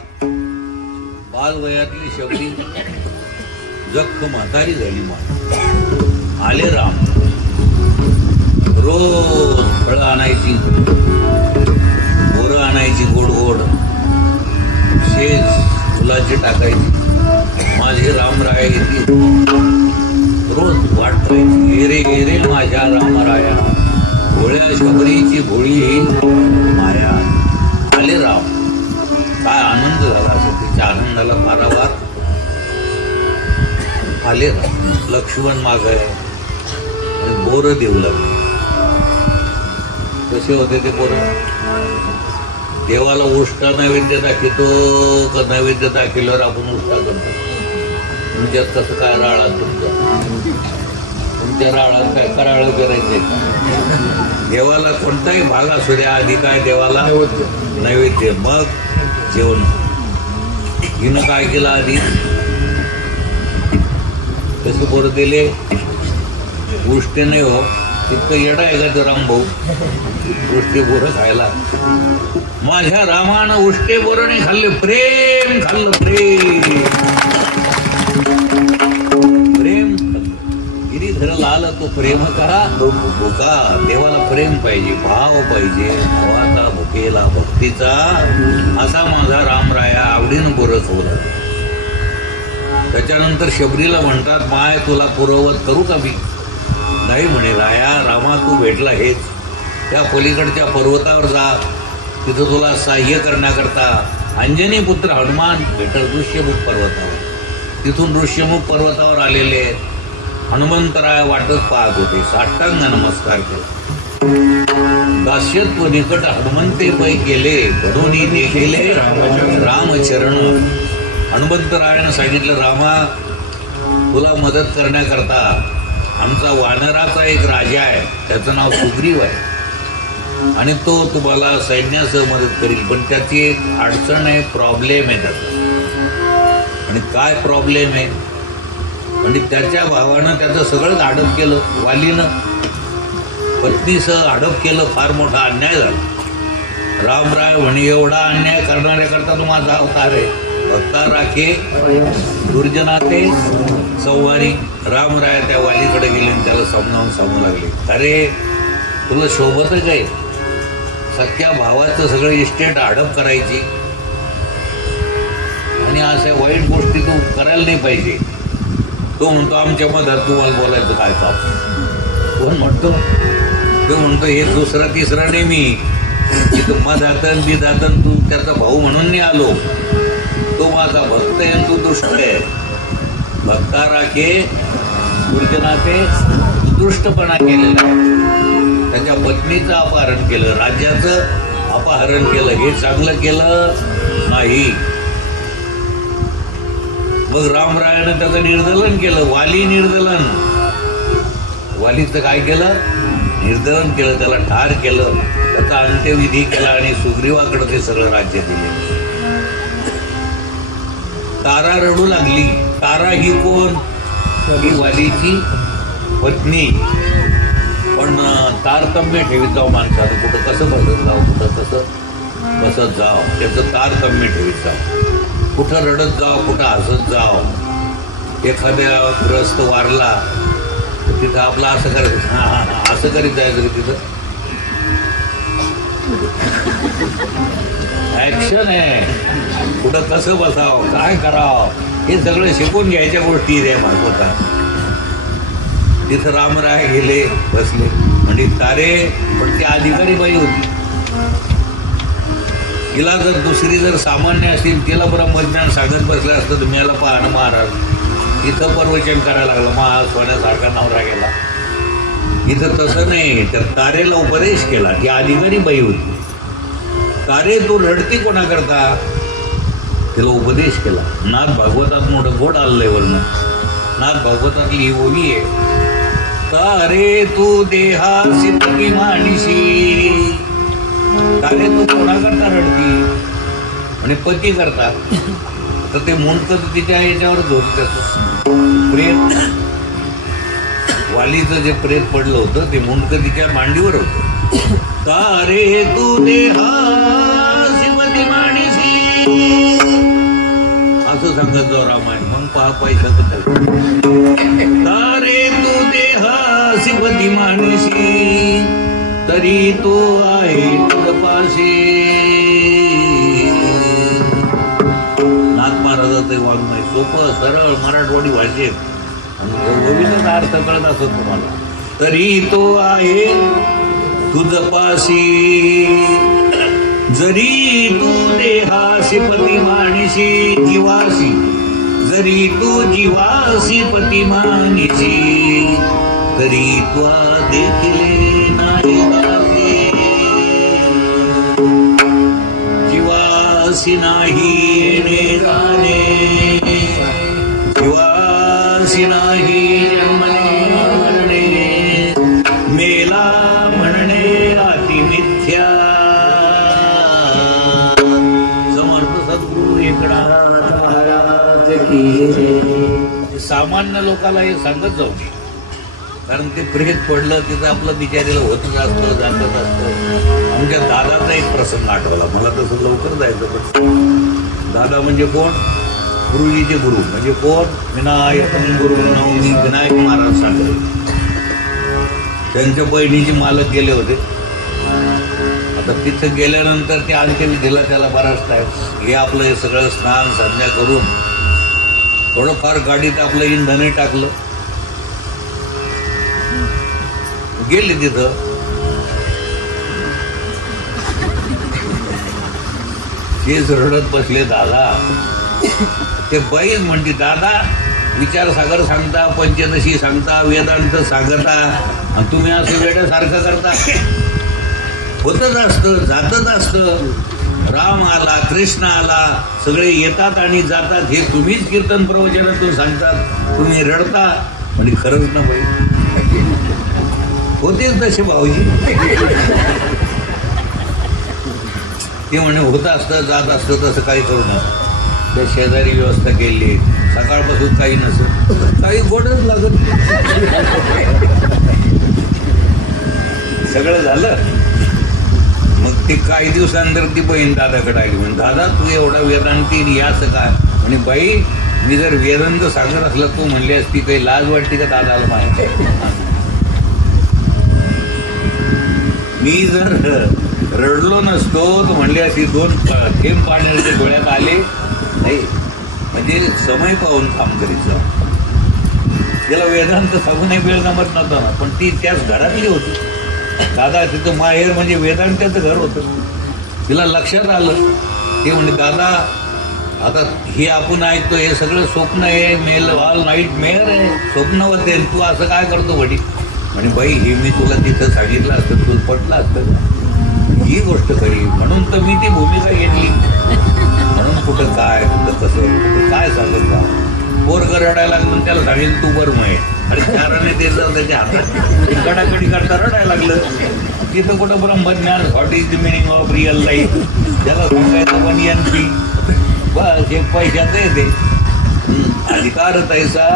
बाल वयातली शबरी जख्ख म्हातारी झाली. आले राम. रोज फळं आणायची, बोरं आणायची, गोड गोड शेज फुलाची टाकायची. माझे रामराया येते. रोज वाट करायची. एरे एरे माझ्या रामराया, भोळ्या शबरीची भोळी माया. आले राम. काय आनंद झाला असं. तिच्या आनंदाला पारावार. आले राम. लक्ष्मण माग आहे. बोर देऊ लागले. कसे होते ते बोर? देवाला उष्टा नैवेद्य दाखवतो का नैवेद्य दाखवल्यावर आपण उष्टा करतो? तुमच्यात कसं काय राळात तुमच्या राळात काय कराळं करायचंय का? देवाला कोणताही भाग असू द्या, आधी काय देवाला नैवेद्य, मग जेवण. हिनं काय केलं आधी? कसे बोर दिले? गोष्टी नाही हो, इतकं येडा आहे का तो रामभाऊ उष्टे बोरं खायला? माझ्या रामानं उष्टे बोरं नाही खाल्ले, प्रेम खाल्लं. प्रेम प्रेम गिरीधर आला तो प्रेम करा भुका. देवाला प्रेम पाहिजे, भाव पाहिजे. भावाचा भुकेला भक्तीचा असा माझा रामराया आवडीनं बोरं खाऊ लागला. त्याच्यानंतर शबरीला म्हणतात, माय तुला पुरवत करू का मी? नाही म्हणे, राया रामा तू भेटला हेच. त्या पलीकडच्या पर्वतावर जा, तिथं तुला सहाय्य करण्याकरता अंजनी पुत्र हनुमान भेटल ऋष्यमुख पर्वतावर. तिथून ऋष्यमुख पर्वतावर आलेले हनुमंतराय वाटच पाहत होते. साष्टांग नमस्कार केला. दास्यत्व निकट हनुमंते पै केले, घडोनी ते केले रामचरण. हनुमंतरायानं सांगितलं, रामा तुला मदत करण्याकरता आमचा वानराचा एक राजा आहे, त्याचं नाव सुग्रीव आहे, आणि तो तुम्हाला सैन्यासह मदत करील. पण त्याची एक अडचण आहे, प्रॉब्लेम आहे त्याचा. आणि काय प्रॉब्लेम आहे? म्हणजे त्याच्या भावानं त्याचं सगळंच हडप केलं. वालीनं पत्नीसह हडप केलं. फार मोठा अन्याय झाला. रामराय म्हणे, एवढा अन्याय करणाऱ्याकरता तो माझा अवतार आहे. भक्ता राखे दुर्जनाते संवारी. रामराय त्या वालीकडे गेले आणि त्याला समजावून सांगू लागले, अरे तुला शोभत काय? सख्या भावाचं सगळं इस्टेट हडप करायची आणि अशा वाईट गोष्टी तू करायला नाही पाहिजे. तो म्हणतो, आमच्या मधात तुम्हाला बोलायचं काय काम? कोण म्हणतो? तो म्हणतो, हे दुसरा तिसरा नाही मी. इथं मधातन बिधातन तू त्याचा भाऊ म्हणून नाही आलो. तो माझा भक्त आहे, तू दुष्ट आहे. भक्ता राखे दुर्जनाचे दुष्टपणा केलेला आहे. त्याच्या पत्नीचं अपहरण केलं, राज्याचं अपहरण केलं. हे चांगलं केलं नाही. मग रामरायानं त्याचं निर्दलन केलं. वाली निर्दलन. वालीचं काय केलं? निर्दलन केलं. त्याला ठार केलं. त्याचा अंत्यविधी केला आणि सुग्रीवाकडे ते सगळं राज्य दिले. तारा रडू लागली. तारा ही कोण? ही वालीची पत्नी. पण तारतम्य ठेवीत जाऊ माणसानं. कुठं कसं बसत जाऊ, कुठं कसं बसत जाव, त्याचं तारतम्य ठेवीत जाऊ. कुठं रडत जाव, कुठं हसत जाव. एखाद्या ग्रस्त वारला तिथं आपलं असं करायचं, हां हां हां असं करीत जायचं की तिथं ऍक्शन आहे. कुठं कसं बसावं, काय करावं, हे सगळं शिकून घ्यायच्या गोष्टी रे भागवतात. तिथं रामराय गेले, बसले. म्हणजे तारे, पण ती अधिकारी बाई होती. तिला जर दुसरी जर सामान्य असतील, तिला ब्रह्मज्ञान सांगत बसलं असतं, तुम्ही याला पाहणं महाराज इथं प्रवचन करायला लागलं, महा सोन्यासारखा नवरा गेला. इथं तसं नाही. तर तारेला उपदेश केला. ती अधिकारी बाई होती. तारे तू रडती कोणाकरता? तिला उपदेश केला. नाथ भागवतात मोठं गोड आलंय वर्ण. नाथ भागवतातली ही ओवी आहे, तारे तू देहासी पती मानिशी. तारे तू कोणाकरता रडती? म्हणजे पती करता. तर ते मुंडक तिच्या याच्यावरच होत. त्याचं प्रेत, वालीचं जे प्रेत पडलं होतं ते मुंडक तिच्या मांडीवर होतं. तारे तू देहासी पती मानिशी असं सांगत जाऊ रामायण, मग पहा पैशाचं तारे तू देहासी पती मानसी, तरी तो आहे तुझपाशी. नाथ महाराजाचं वाङ्मय सोपं सरळ मराठवाडी भाषेत गोविंदाचा अर्थ कळत असतो तुम्हाला. तरी तो आहे तुझपाशी, जरी तू देहासी पती मानिशी जीवासी, जरी तू जीवासी पती मानिशी, तरी त्वा देखिले नाही दासी. जीवासी नाही येणे जाणे, जीवासी नाही जन्मने मरणे, मेला म्हणणे अति मिथ्या. सामान्य लोकांना हे सांगत जाऊ नये, कारण ते प्रेत पडलं तिथं आपलं बिचारीला होतच असतं, जातच असतं. आमच्या दादाचा एक प्रसंग आठवला मला, तसं लवकर जायचं. पण दादा म्हणजे कोण? गुरुजीचे गुरु म्हणजे कोण? विनायक गुरु नवमी विनायक महाराज सांगले. त्यांच्या बहिणीचे मालक गेले होते. आता तिथं गेल्यानंतर ते अंत्यविधीला त्याला बराच टाइम, हे आपलं हे सगळं स्नान संध्या करून थोडंफार गाडीत आपलं इंधनही टाकलं, गेले तिथं. तेच रडत बसले दादा. ते बाईच म्हणते, दादा विचारसागर सांगता, पंचदशी सांगता, वेदांत सांगता, तुम्ही असं वेड्यासारखं करता. होतच असतं, जातच असतं. राम आला, कृष्ण आला, सगळे येतात आणि जातात, हे तुम्हीच कीर्तन प्रवचनातून सांगतात, तुम्ही रडता. म्हणजे खरंच ना बाई, होतेच तसे भाऊजी. ते म्हणे होत असतं, जात असतं, तसं काही करू नका. त्या शेजारी व्यवस्था केली, सकाळपासून काही नसत, काही गोडच लागत, सगळं झालं. मग ते काही दिवसानंतर ती बहीण दादाकडे आली, म्हणजे दादा तू एवढा वेदांती याच काय? म्हणे बाई मी जर वेदांत सांगत असलं तू म्हणली असती, काही लाज वाटते का दादाला माहिती? मी जर रडलो नसतो तर म्हणले अशी 2 थेंब पाण्याच्या डोळ्यात आले नाही. म्हणजे समय पाहून काम करीत जा. त्याला वेदांत सांगू नाही वेळ जमत नव्हता ना, पण ती त्याच घरातली होती. दादा तिथं माहेर म्हणजे वेदांताचं घर होतं. तिला लक्षात आलं. ते म्हणजे दादा आता हे आपण ऐकतो हे सगळं स्वप्न आहे, मेल ऑल नाईट मेअर आहे, स्वप्न होते, तू असं काय करतो वडी? म्हणे बाई हे मी तुला तिथं सांगितलं असतं तू पटलं असतं का? ही गोष्ट खरी, म्हणून तर मी ती भूमिका घेतली. म्हणून कुठं काय, कुठं कसं, कुठं काय सांगत का? पोरग रडायला लागलं त्याला सांगितलं तू बरं मय, अरे चाराने त्याचं त्याच्या हातात कडाकडी करता रडायला लागलं. तिथं कुठं ब्रह्मज्ञान, what is the meaning of real life, त्याला सांगायचं पण एनपी बस एक पैशाचं येते. अधिकार तैसा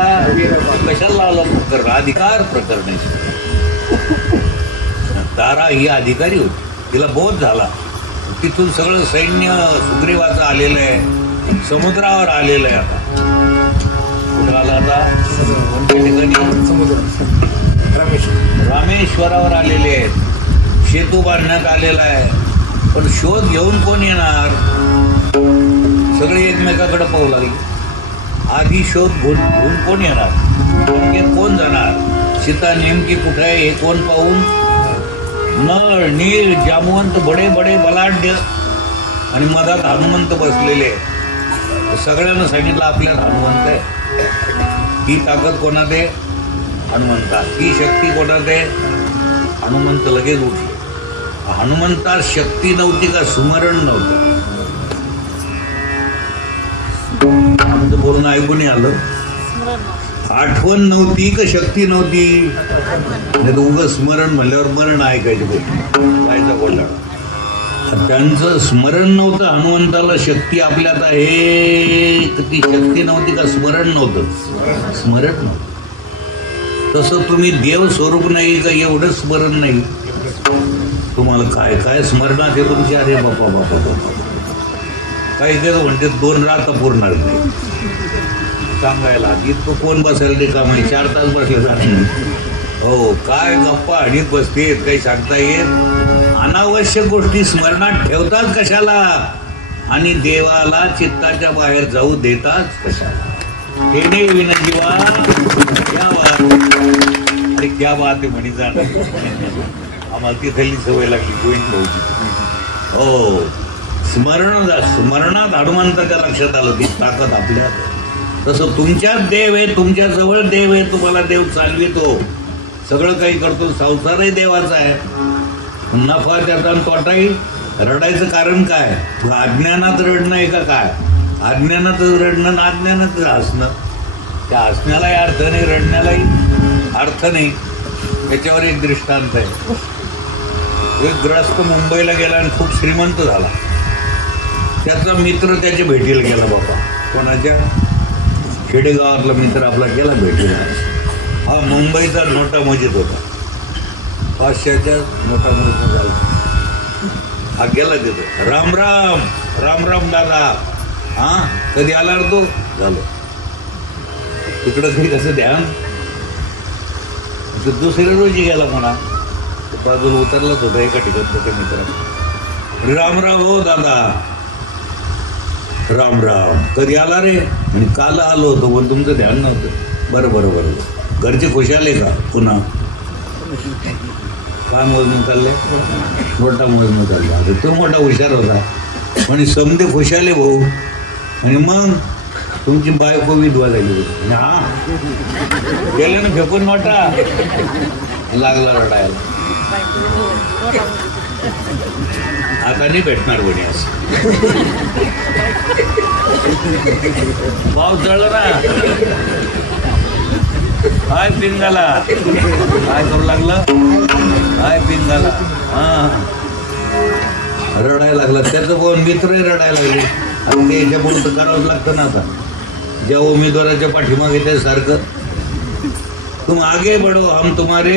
कशाला लावला प्रकरण, अधिकार प्रकरण. तारा ही अधिकारी होती, तिला बोध झाला. तिथून सगळं सैन्य सुग्रीवाचं आलेलं आहे, समुद्रावर आलेलं आहे. आता कुठं आला? आता रामेश्वरावर आलेले आहेत, सेतू बांधण्यात आलेला आहे. पण शोध घेऊन कोण येणार? सगळे एकमेकाकडे पाहू लागले. आधी शोध घेऊन कोण येणार? कोण जाणार? सीता नेमकी कुठे आहे हे कोण पाहून? नळ नीळ जामवंत बडे बडे बलाढ्य आणि मधात हनुमंत बसलेले. सगळ्यांना सांगितलं आपल्याला हनुमंत आहे. ही ताकद कोणात आहे? हनुमंतात. ही शक्ती कोणात आहे? हनुमंत लगेच उठले. हनुमंतात शक्ती नव्हती का स्मरण नव्हतं? आमचं बोलणं ऐकून आलं. आठवण नव्हती का शक्ती नव्हती? नाही तर उगं स्मरण म्हणल्यावर मरण ऐकायची गोष्ट व्हायचा बोलला. त्यांचं स्मरण नव्हतं. हनुमंताला शक्ती आपल्यात आहे, ती शक्ती नव्हती का स्मरण नव्हतं? स्मरण नव्हतं. तसं तुम्ही देव स्वरूप नाही का एवढं स्मरण नाही? तुम्हाला काय काय स्मरणात आहे तुमच्या? अरे बापा बापा बापा काही काही म्हणते 2 रात पुरणार नाही सांगायला. इतकं कोण बसायला रिकाम आहे, 4 तास बसले जात नाही. हो काय गप्पा अडीत बसतेत, काही सांगता येत. अनावश्यक गोष्टी स्मरणात ठेवतात कशाला आणि देवाला चित्ताच्या बाहेर जाऊ देतात कशाला. हे नाही विनजीवा क्या बात, अरे क्या बात आहे म्हणी जाणार. आम्हाला तिथली सवय लागली गोविंद भाऊची. हो स्मरणात हनुमंताच्या लक्षात आलं ती ताकद आपल्यात. तसं तुमच्यात देव आहे, तुमच्या जवळ देव आहे, तुम्हाला देव चालवितो, सगळं काही करतो. संसारही देवाचा आहे. नफा त्याचा आणि तोटाही. रडायचं कारण काय? अज्ञानात रडणं आहे का काय? अज्ञानातच रडणं ना अज्ञानातच हसणं. त्या हसण्यालाही अर्थ नाही, रडण्यालाही अर्थ नाही. त्याच्यावर एक दृष्टांत आहे. एक ग्रस्त मुंबईला गेला आणि खूप श्रीमंत झाला. त्याचा मित्र त्याच्या भेटीला गेला. बाबा कोणाच्या? खेडेगावातला मित्र आपला गेला भेटीला. हा मुंबईचा नोटा मजीद होता, 500च्या नोटा मजीद झाला. हा गेला तिथं. राम राम राम राम दादा. हा कधी आला रे तो? झालं तिकडं काही कसं ध्यान. दुसऱ्या रोजी गेला म्हणा, बाजूला उतरलाच होता एका ठिकाणी त्याच्या मित्राने. राम राम हो दादा. राम राम कधी आला रे? आणि काल आलो होतो पण तुमचं ध्यान नव्हतं. बरं बरं बरं. घरचे खुश आले का? पुन्हा काय मोजणं चालले? मोठा मोजणं चालला. अरे तो मोठा हुशार होता म्हणे समजे खुश आले भाऊ. आणि मग तुमची बायको विधवा झाली होती. हा गेले ना फेकून नोटा. लागला रडायला. आता नाही भेटणार म्हणे असं. पाऊस चढला ना. हाय पिंगाला काय करू लागलं? हाय पिंगाला. हा रडायला लागला. त्याचं कोण मित्रही रडायला लागले. आणि ते याच्या पुढं तर करावंच लागतं ना. आता ज्या उमेदवाराच्या पाठीमागे त्यासारखं तुम आगे बढो हम तुम्हारे.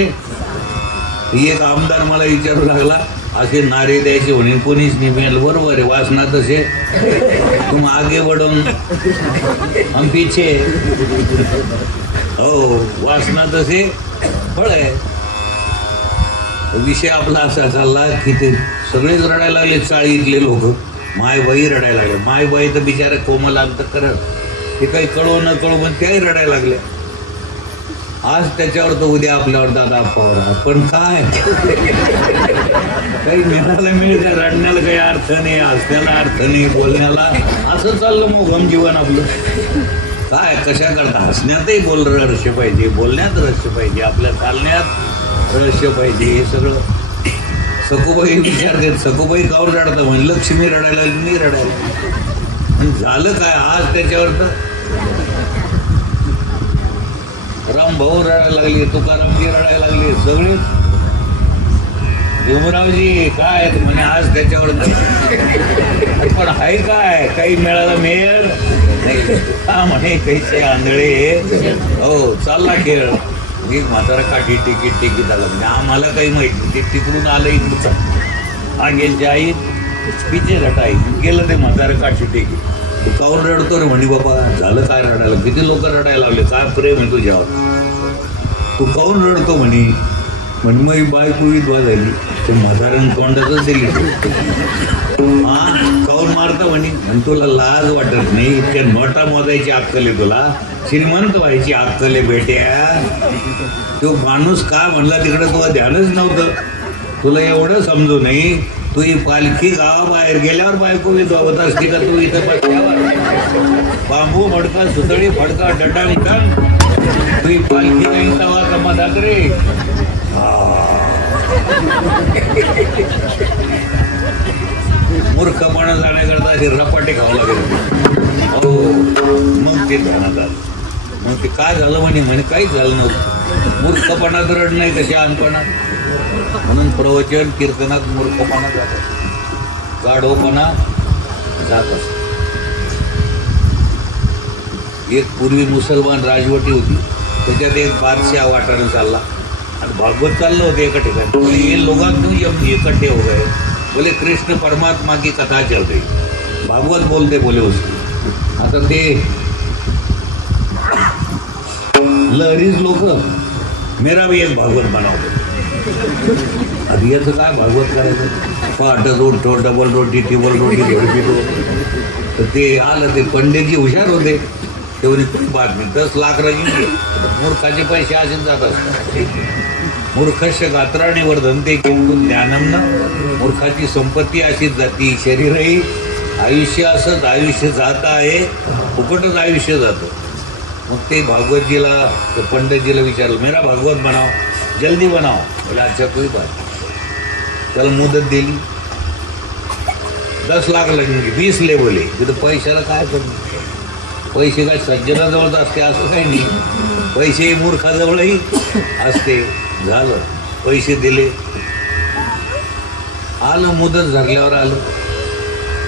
एक आमदार मला विचारू लागला असे नारे द्यायचे म्हणे कोणीच नाही मिळालं. बरोबर आहे, वासना तसे तुम आगे बढो हम पीछे. हो वासना तसे फळ आहे. विषय आपला असा चालला की ते सगळेच रडायला लागले. चाळीतले लोक मायबाई रडायला लागले. मायबाई तर बिचारे कोमल अंत करत ते काही कळो न कळो पण त्याही रडायला लागले. आज त्याच्यावर तर उद्या आपल्यावर दादा पवार. पण काय काही मिळायला मिळते. रडण्याला काही अर्थ नाही, हसण्याला अर्थ नाही, बोलण्याला. असं चाललं मोघम जीवन आपलं. काय कशा करता? हसण्यातही रहस्य पाहिजे, बोलण्यात रहस्य पाहिजे, आपल्या चालण्यात रहस्य पाहिजे. हे सगळं सखूबाई विचारतात. सखूबाई काऊन रडतं? म्हणजे लक्ष्मी रडायला मी रडायला. झालं काय आज त्याच्यावर? तर राम भाऊ रडायला लागले, तुकारामजी रडायला लागले, सगळे. भीमरावजी काय म्हणे आज त्याच्यावर. पण हाय काय काही मिळालं मिळेल हा म्हणे कैसे आंधळे. हो चालला खेळ. एक म्हातारा काठी टिकीट आला. म्हणजे आम्हाला काही माहित नाही. ते तिकडून आलं इकडचं. आगेलच्या आई पिचे रटाई गेलं ते म्हातारा काठी टिकीट. तू काऊन रडतो रे? म्हणे बाबा झालं काय रडायला? किती लोक रडायला लागले. काय प्रेम आहे तुझ्यावर. तू काऊन रडतो म्हणे? म्हणजे मग बायको विधवा झाली. ते म्हाताऱ्यानं तोंडातच दिली. हा काऊन मारता म्हणे? तुला लाज वाटत नाही? इतक्या नोटा मोजायची अक्कल आहे तुला? श्रीमंत व्हायची अक्कल आहे बेट्या. तो माणूस का म्हणला तिकडे तुला ध्यानच नव्हतं. तुला एवढं समजू नाही. तू ही पालखी गावाबाहेर गेल्यावर बायको विधवा होत असते का? तू इथं बसल्यावर बांबू फडका, सुतळी फडका, डटांग तुझी पालखी नाही तवा कमादात रे. मूर्खपणा जाण्याकरता असे रपाटे खावं लागेल. हो मग ते ध्यानात आलं. मग ते काय झालं म्हणे काहीच झालं नव्हतं. मूर्खपणात रड नाही कशी अनपणात. म्हणून प्रवचन कीर्तनात मूर्खपणा जातो, गाढवपणा जात असतो. एक पूर्वी मुसलमान राजवटी होती. त्याच्यात एक बादशाह वाटाणं चालला आणि भागवत चाललं होतं एका ठिकाणी. ये लोग क्यों इकट्ठे हो गए? बोले कृष्ण परमात्मा की कथा चल रही. भागवत बोलते बोले उसको। आता ते लहरीच लोक मेरा भी एक भागवत बनावतो। आधी याचं काय भागवत करायचं, पहाटच उठतो, डबल रोटी टिबल रोटी घेऊन पितो। तर ते आलं, ते पंडितजी हुशार होते, तेवढी बातमी 10 लाख राजी मूर्खाचे पैसे असेच जात असतात। मूर्खस्य गात्राने वर्धनते किंतु ज्ञानम न, मूर्खाची संपत्ती अशीच जाती। शरीरही आयुष्य असंच आयुष्य जात आहे, फुकटच आयुष्य जातं। मग ते भागवतजीला, पंडितजीला विचारलं, मेरा भागवत बनाओ, जल्दी बनाओ। बोला अच्छा कोई बात। त्याला मुदत दिली, 10 लाख लगेंगे, 20 ले बोले। तिथं पैशाला काय करणार, पैसे काय सज्जनाजवळच असते असं काही नाही, पैसे मूर्खाजवळही असते। झालं, पैसे दिले, आलं, मुदत झाल्यावर आलं,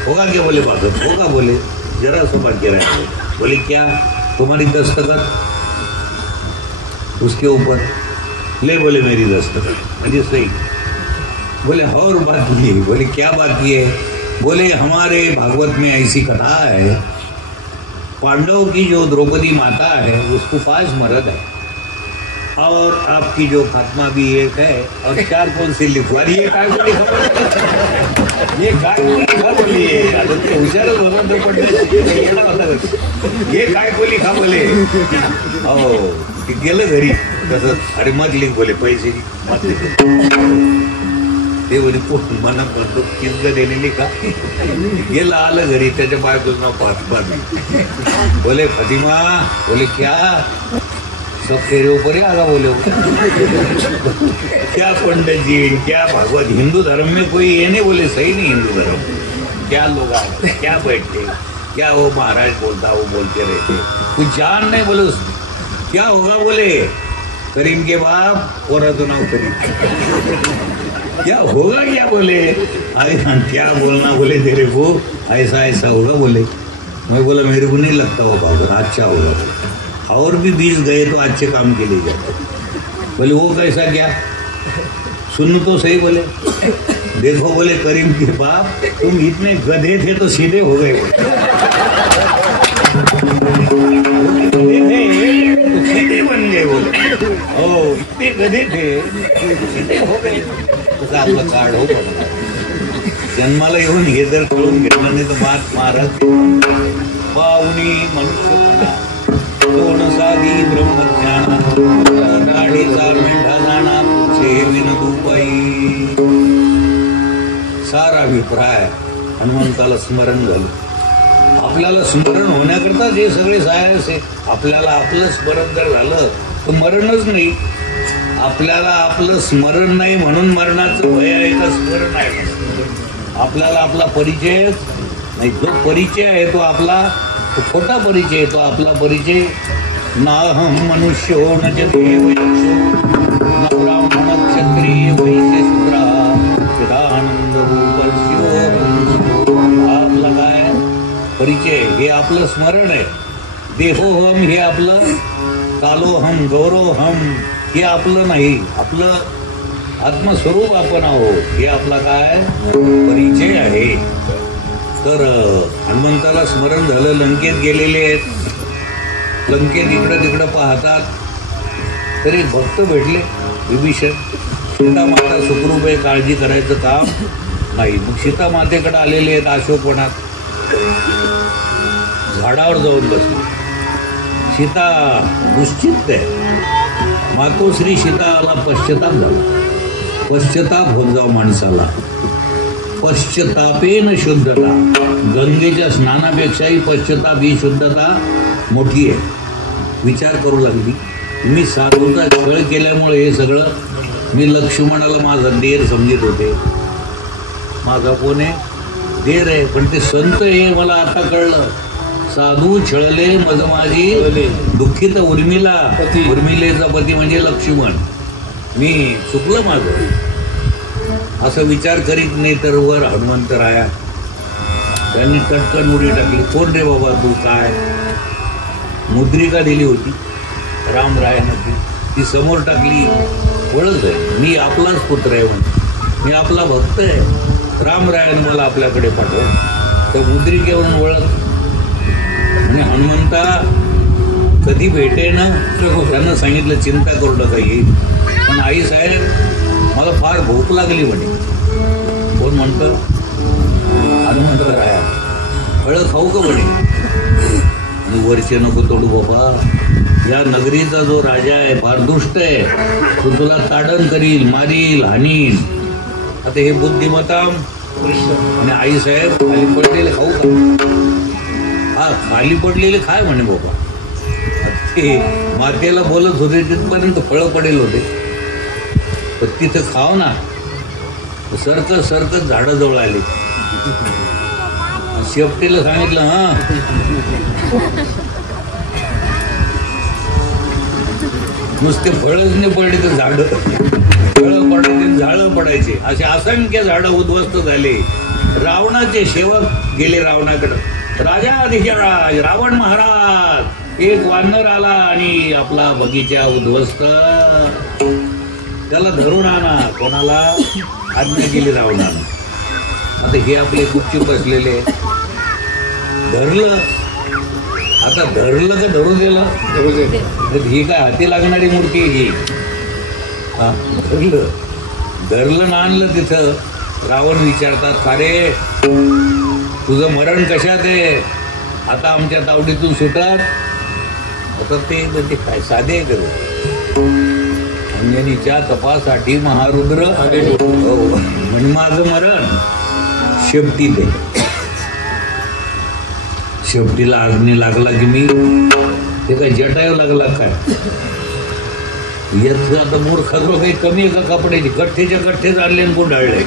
होगा क्या बोले भागवत, होगा बोले, जरा सो बाकी रहा। बोले क्या, तुम्हारी दस्तखत उसके ऊपर, ले बोले मेरी दस्तखत, मुझे सही। बोले और बाकी है। बोले क्या बाकी है। बोले हमारे भागवत में ऐसी कथा है, पांडवों की जो द्रौपदी माता है उसको 5 मर्द है, और आपकी जो खात्मा भी एक है, और 4 कौन सी लिखवा। ये काय को लिखा, ये काय को लिखा बोली, हुशार होता ये काय को लिखा बोले। हो गेलं घरी तसं, अरे मत लिख बोले, पैसे मत लिख। ते बोले मना म्हणतो किंग देणे का, गेलं, आलं घरी, त्याच्या बायकोचं नाव फातिमा। बोले फातिमा, बोले क्या, सब तेरे ऊपर ही आगा बोले। क्या पंडित जी, क्या भागवत, हिंदू धर्म में कोई ये नहीं बोले, सही नहीं हिंदू धर्म, क्या लोग आए, क्या बैठते, क्या वो महाराज बोलता वो बोलते रहते, कुछ जान नहीं बोले उसमें। क्या होगा बोले, करीम के बाप और तो नाम करीम। क्या होगा क्या बोले, अरे क्या बोलना बोले तेरे को, ऐसा ऐसा होगा बोले। मैं बोला मेरे को नहीं लगता वो भागवत अच्छा होगा, और भी 20 गए तो अच्छे काम के लिए जाते। बोले वो कैसा क्या, सुन तो सही। बोले देखो बोले करीम के बाप, तुम इतने गधे थे तो सीधे हो गए, सीधे बन गए बोले। ओ इतने गधे थे सीधे हो गए, तसं आपलं कार्ड हो पडणार। जन्माला येऊन हे जर कळून घेतलं नाही तर मात महाराज पाहुणी मनुष्यपणा, दोन साधी ब्रह्मज्ञाना, गाडीचा मेंढा जाणा, सेविन दुपाई। सारा अभिप्राय हनुमंताला स्मरण झालं। आपल्याला स्मरण होण्याकरता हे सगळे सायन्स आहे। आपल्याला आपलं स्मरण जर झालं तर मरणच नाही। आपल्याला आपलं स्मरण नाही म्हणून मरणाचं भय आहे का स्मरण आहे। आपल्याला आपला परिचय नाही, जो परिचय आहे तो आपला खोटा परिचय आहे, तो आपला परिचय नाहम मनुष्यो न च देव न ब्राह्मण क्षत्रिय वैश्य शूद्र चिदानंद आपला काय परिचय, हे आपलं स्मरण आहे। देहोहम हे आपलं, कालोहम गौरवहम हे आपलं नाही, आपलं आत्मस्वरूप आपण आहोत, हे आपला काय परिचय आहे। तर हनुमंताला स्मरण झालं, लंकेत गेलेले आहेत, लंकेत इकडं तिकडं पाहतात, तरी भक्त भेटले विभीषण। सीता माता सुखरूप आहे, काळजी करायचं काम नाही। मग सीता मातेकडे आलेले आहेत अशोकवनात, झाडावर जाऊन बसले। सीता दुश्चित्त आहे, मातोश्री सीताला पश्चाताप झाला। पश्चाताप होत जाऊ माणसाला, पश्चातापेन शुद्धता, गंगेच्या स्नानापेक्षाही पश्चाताप ही शुद्धता मोठी आहे। विचार करू लागली, मी साधूचा छळ केल्यामुळे हे सगळं, मी लक्ष्मणाला माझा देर समजत होते, माझा कोण आहे देर आहे, पण ते संत हे मला आता कळलं। साधू छळले मज माझी दुःखित उर्मिला, उर्मिलेचा पती म्हणजे लक्ष्मण, मी चुकलं माझं असं विचार करीत नाही। तर वर हनुमंत राया त्यांनी टटकन उडी टाकली, कोण रे बाबा तू, काय मुद्रिका दिली होती रामरायानं, ती समोर टाकली, ओळख आहे, मी आपलाच पुत्र आहे, मी आपला भक्त आहे, रामरायानं मला आपल्याकडे पाठव। त्या मुद्रिकेवरून ओळख. आणि हनुमंता कधी भेटे ना त्यानं सांगितलं चिंता करू नका येईल. पण आई साहेब मला फार भूक लागली म्हणे. कोण म्हणतं? हनुमंतराया फळं खाऊ का म्हणे. आणि वरचे नको तोडू बाबा, या नगरीचा जो राजा आहे फार दुष्ट आहे, तो तुला ताडण करील, मारील, हानील. आता हे बुद्धिमत्ता. आणि आई साहेब खाली पडलेले खाऊ का? हा खाली पडलेले खाय म्हणे बाबा. ते मातेला बोलत होते तिथपर्यंत फळं पडेल होते, तर तिथं खाव ना. सरकत सरकत झाडाजवळ आले. शेपटीला सांगितलं हा नुसते फळच नाही पडले तर झाड फळं पडायचे, झाडं पडायचे. असे असंख्य झाडं उद्ध्वस्त झाले. रावणाचे सेवक गेले रावणाकडं. राजा अधिराज रावण महाराज, एक वानर आला आणि आपला बगीचा उद्ध्वस्त, त्याला धरून आणा. कोणाला आज्ञा केली रावणानं. आता हे आपले गुपचूप बसलेले धरलं. आता धरलं का धरू दिलं? ही काय हाती लागणारी मूर्ती ही. हा धरलं, धरलं ना आणलं तिथं. रावण विचारतात, का रे तुझं मरण कशात आहे? आता आमच्या तावडीतून सुटत. आता ते म्हणजे काय साधे करू अंजनीच्या तपासाठी महारुद्र म्हण माझं मरण शेपटी दे. शेपटीला अग्नी लागला की मी ते काय जटायला लागला काय? याच आता मूर्खाचं काही कमी आहे का? कपड्याची कठ्ठेच्या कठ्ठेच आणले आणि गुंडाळले,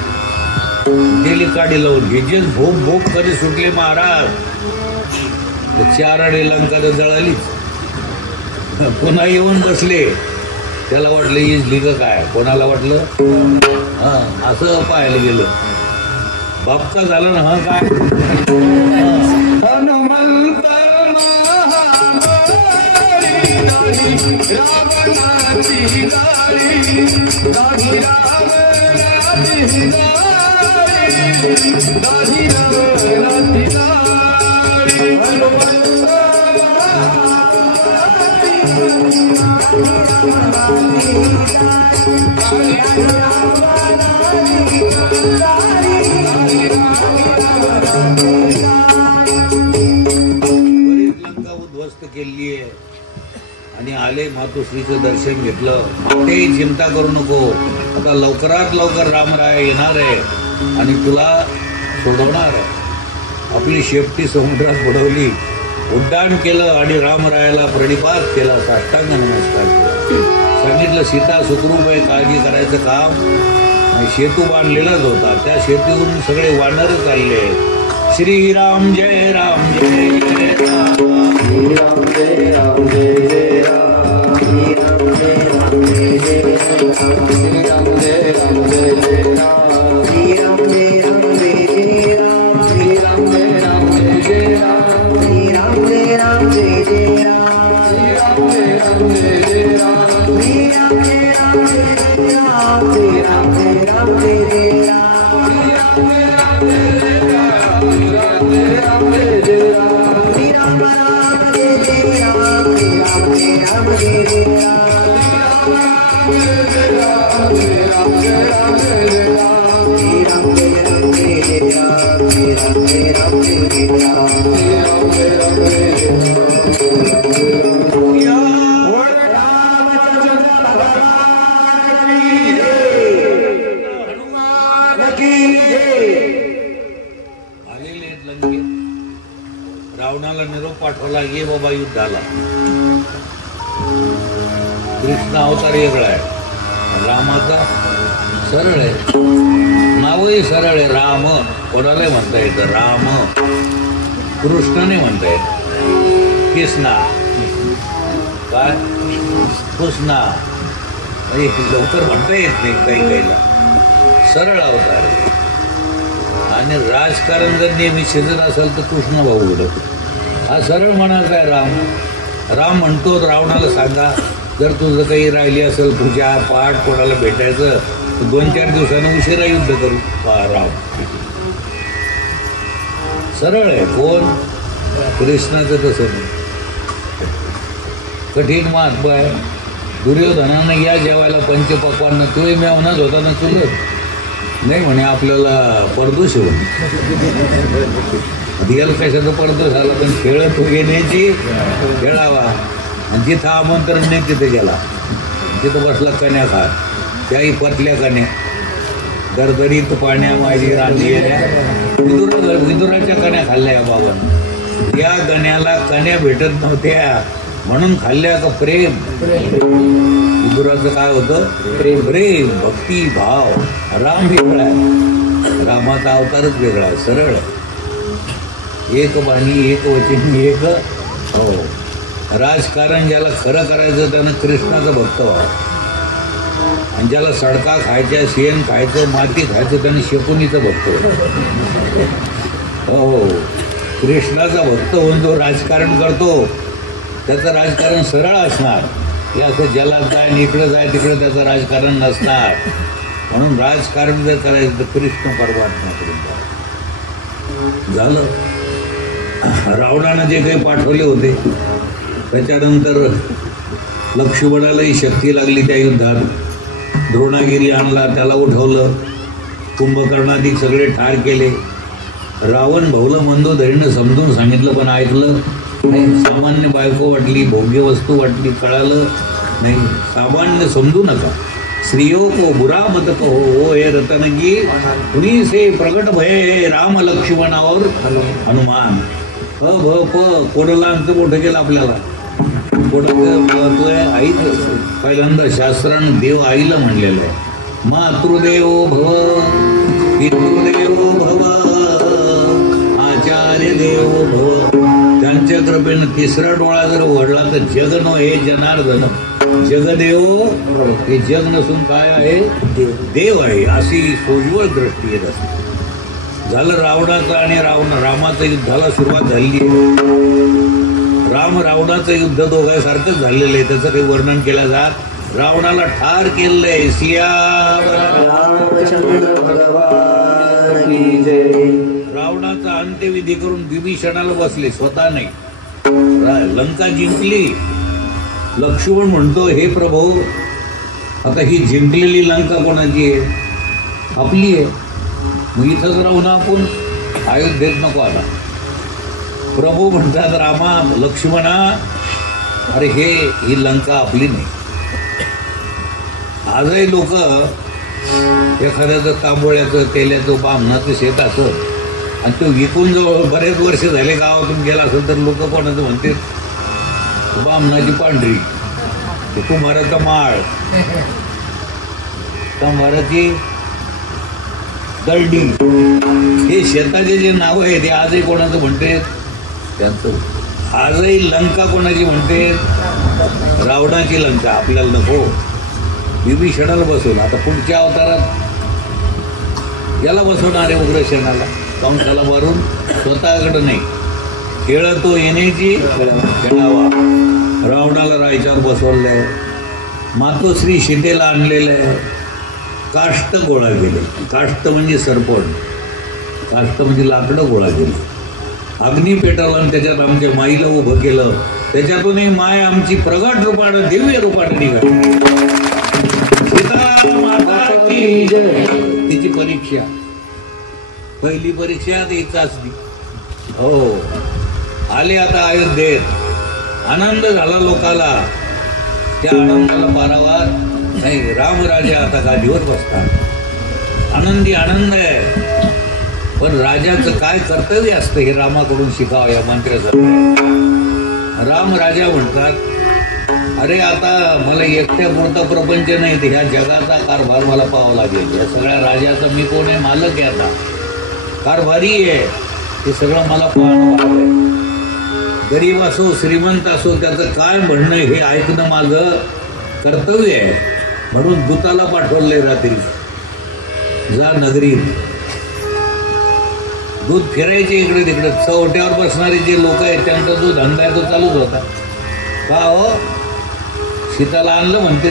गेली काडी लावून. हे जे भोग भोग कधी सुटले महाराज. 4 आडे लंका तर जळालीच. पुन्हा येऊन बसले. त्याला वाटलं इजली का काय? कोणाला वाटलं हा असं पाहायला गेलं. बापका झाला ना हा काय? हनुमंत रावणाची गाडी, गाडी रावणाची गाडी, गाडी रावणाची गाडी. लंका उद्ध्वस्त केली आहे आणि आले. मातोश्रीचं दर्शन घेतलं. ते चिंता करू नको, आता लवकरात लवकर रामराय येणार आहे आणि तुला सोडवणार आहे. आपली शेपटी समुद्रात बुडवली, उड्डाण केलं आणि रामरायाला प्रणिपात केला, साष्टांग नमस्कार केला. सांगितलं सीता सुखरूप आहे, काळजी करायचं काम. आणि सेतू बांधलेलाच होता, त्या सेतूवरून सगळे वानर चालले. श्रीराम जय राम जय जय राम, श्रीराम जय राम जय जय राम, श्रीराम जय राम जय जय राम, श्रीराम जय राम जय जय राम, श्रीराम जय राम जय जय राम, श्रीराम जय राम जय जय राम, श्रीराम जय राम जय जय राम, श्रीराम जय राम जय जय राम, श्रीराम जय राम जय जय राम, श्रीराम जय राम जय जय राम, श्रीराम जय राम जय जय राम, श्रीराम जय राम जय जय राम, श्रीराम राम जय जय राम, श्रीराम जय राम जय जय राम, श्रीराम जय राम जय जय राम, श्रीराम जय राम जय जय राम, श्रीराम जय राम जय जय राम, श्रीराम जय राम जय जय आलेले आहेत लंकेत. रावणाला निरोप पाठवला, ये बाबा युद्धाला. कृष्ण अवतार वेगळा आहे, रामाचा सरळ आहे, नावही सरळ आहे. राम कोणालाही म्हणता येतं, राम. कृष्णने म्हणता येत, कृष्णा काय कृष्णा लवकर म्हणता येत नाही काही काहीला. सरळ अवतार आहे. आणि राजकारण जर नेहमी शेजत असेल तर कृष्ण भाऊ उडत. हा सरळ म्हणायचा आहे राम. राम म्हणतो रावणाला सांगा, जर तुझं काही राहिली असेल पूजा पाठ कोणाला भेटायचं तर 2-4 दिवसानं उशिरा युद्ध करू. राम सरळ आहे. कोण? कृष्णाचं तसं नाही, कठीण महात्मा आहे. दुर्योधनानं या जेवायला पंचपक्वांना तोही मेवनाच होता ना चुलत नाही म्हणे आपल्याला परदोष होऊन याला कशाचा परदोष आला, पण खेळ तो घेण्याची खेळावा. आणि जिथं आमंत्रण नाही तिथे गेला, तिथं बसला कन्या खात, त्याही पतल्या कन्या दरदरीत पाण्या माझी रांधी विदुराच्या कन्या खाल्ल्या या बाबांना. या कन्याला कन्या भेटत नव्हत्या म्हणून खाल्ल्या का प्रेम. विदुराचं काय होतं? प्रेम, भक्ती, भाव. राम वेगळा आहे, रामाचा अवतारच वेगळा आहे, सरळ आहे. एक बाणी, एक वचन, एक हो. राजकारण ज्याला खरं करायचं त्यानं कृष्णाचं भक्त व्हावं, आणि ज्याला सडका खायच्या, शेण खायचं, माती खायचं त्यानं शकुनीचं भक्त व्हावं. हो, कृष्णाचा भक्त होऊन जो राजकारण करतो त्याचं राजकारण सरळ असणार. हे असं जलात जाय, इकडं जाय, तिकडं त्याचं राजकारण नसणार. म्हणून राजकारण जर करायचं तर कृष्ण परमात्म्याकडून झालं. रावणानं जे काही पाठवले होते त्याच्यानंतर लक्ष्मणालाही शक्ती लागली त्या युद्धात. द्रोणागिरी आणला, त्याला उठवलं, कुंभकर्णाधिक सगळे ठार केले. रावण भवलं मंदोदरीनं समजून सांगितलं पण ऐकलं नाही. सामान्य बायको वाटली, भोग्य वस्तू वाटली, कळालं नाही. सामान्य समजू नका. स्त्रियों को बुरा मत कहो, ओ हे रतनगी उन्हीं से प्रगट भय राम लक्ष्मण और हनुमान. भ प कोणाला आमचं मोठं केलं आपल्याला. कोणाचं आई पहिल्यांदा शास्त्रानं देव आईला म्हणलेलं आहे. मातृदेवो भव, पितृदेवो भव, आचार्य देवो भव. त्यांच्या कृपेनं तिसरा डोळा जर उघडला तर जग नो हे जनार्दन. जगदेव हे जग नसून काय आहे? देव आहे, अशी सोज्वळ दृष्टी येत असते. झालं रावणाचं आणि रामाचं युद्धाला सुरुवात झाली. राम रावणाचं युद्ध दोघांसारखंच झालेलं आहे, त्याचं काही वर्णन केलं जात. रावणाला ठार केलंय. रावणाचा अंत्यविधी करून विभीषणाला बसले, स्वतः नाही. लंका जिंकली. लक्ष्मण म्हणतो, हे प्रभू आता ही जिंकलेली लंका कोणाची आहे? आपली आहे. मग इथंच राहू ना आपण, अयोध्येत नको आता. प्रभू म्हणतात रामा, लक्ष्मणा, अरे ही लंका आपली नाही. आजही लोक एखाद्याचं तांबोळ्याचं, तेल्याचं, बामणाचं शेत असं आणि तो विकून जवळ बरेच वर्ष झाले गावातून गेला असेल तर लोक कोणाचं म्हणते बामणाची पांढरी, कुंभाराचा माळ, कुंभाराची दर्डी. हे शेताचे जे नाव आहे ते आजही कोणाचं म्हणते त्यांचं. आजही लंका कोणाची म्हणते? रावणाची लंका. आपल्याला नको. विभीषणाला बसवलं. आता पुढच्या अवतारात याला बसवणार आहे उग्रसेनाला, कंसाला मारून. स्वतःकडं नाही, खेळ तो येण्याची खेळावा. रावणाला रायच्यावर बसवलंय. मातोश्री सीतेला आणलेलं आहे. काष्ट गोळा केले. काष्ट म्हणजे सरपण, काष्ट म्हणजे लाकडं गोळा केली. अग्नी पेटवला आणि त्याच्यात आमच्या माईला उभं केलं. त्याच्यातूनही माय आमची प्रगट रूपानं, दिव्य रूपानं निघाली. सीता माताची तिची परीक्षा, पहिली परीक्षा ती चाचणी. हो, आले आता अयोध्येत. आनंद झाला लोकाला. त्या आनंदाला पारावार नाही. रामराजा आता गादीवर बसतात. आनंदी आनंद आहे. पण राजाचं काय कर्तव्य असतं हे रामाकडून शिकावं या मंत्र्याचं. राम राजा म्हणतात, अरे आता मला एकट्या पुरता प्रपंच नाही, तर ह्या जगाचा कारभार मला पाहावा लागेल. या सगळ्या राजाचा मी कोण आहे? मालक आहे. आता कारभारी आहे. हे सगळं मला पाहणं. गरीब असो श्रीमंत असो त्याचं काय म्हणणं हे ऐकणं माझं कर्तव्य आहे. म्हणून दूताला पाठवलंय रात्री. जा नगरीत. दूध फिरायचे इकडे तिकडे. चौट्यावर बसणारे जे लोक आहेत त्यांचा जो धंदा आहे तो चालूच होता. का हो? सीताला आणलं म्हणते,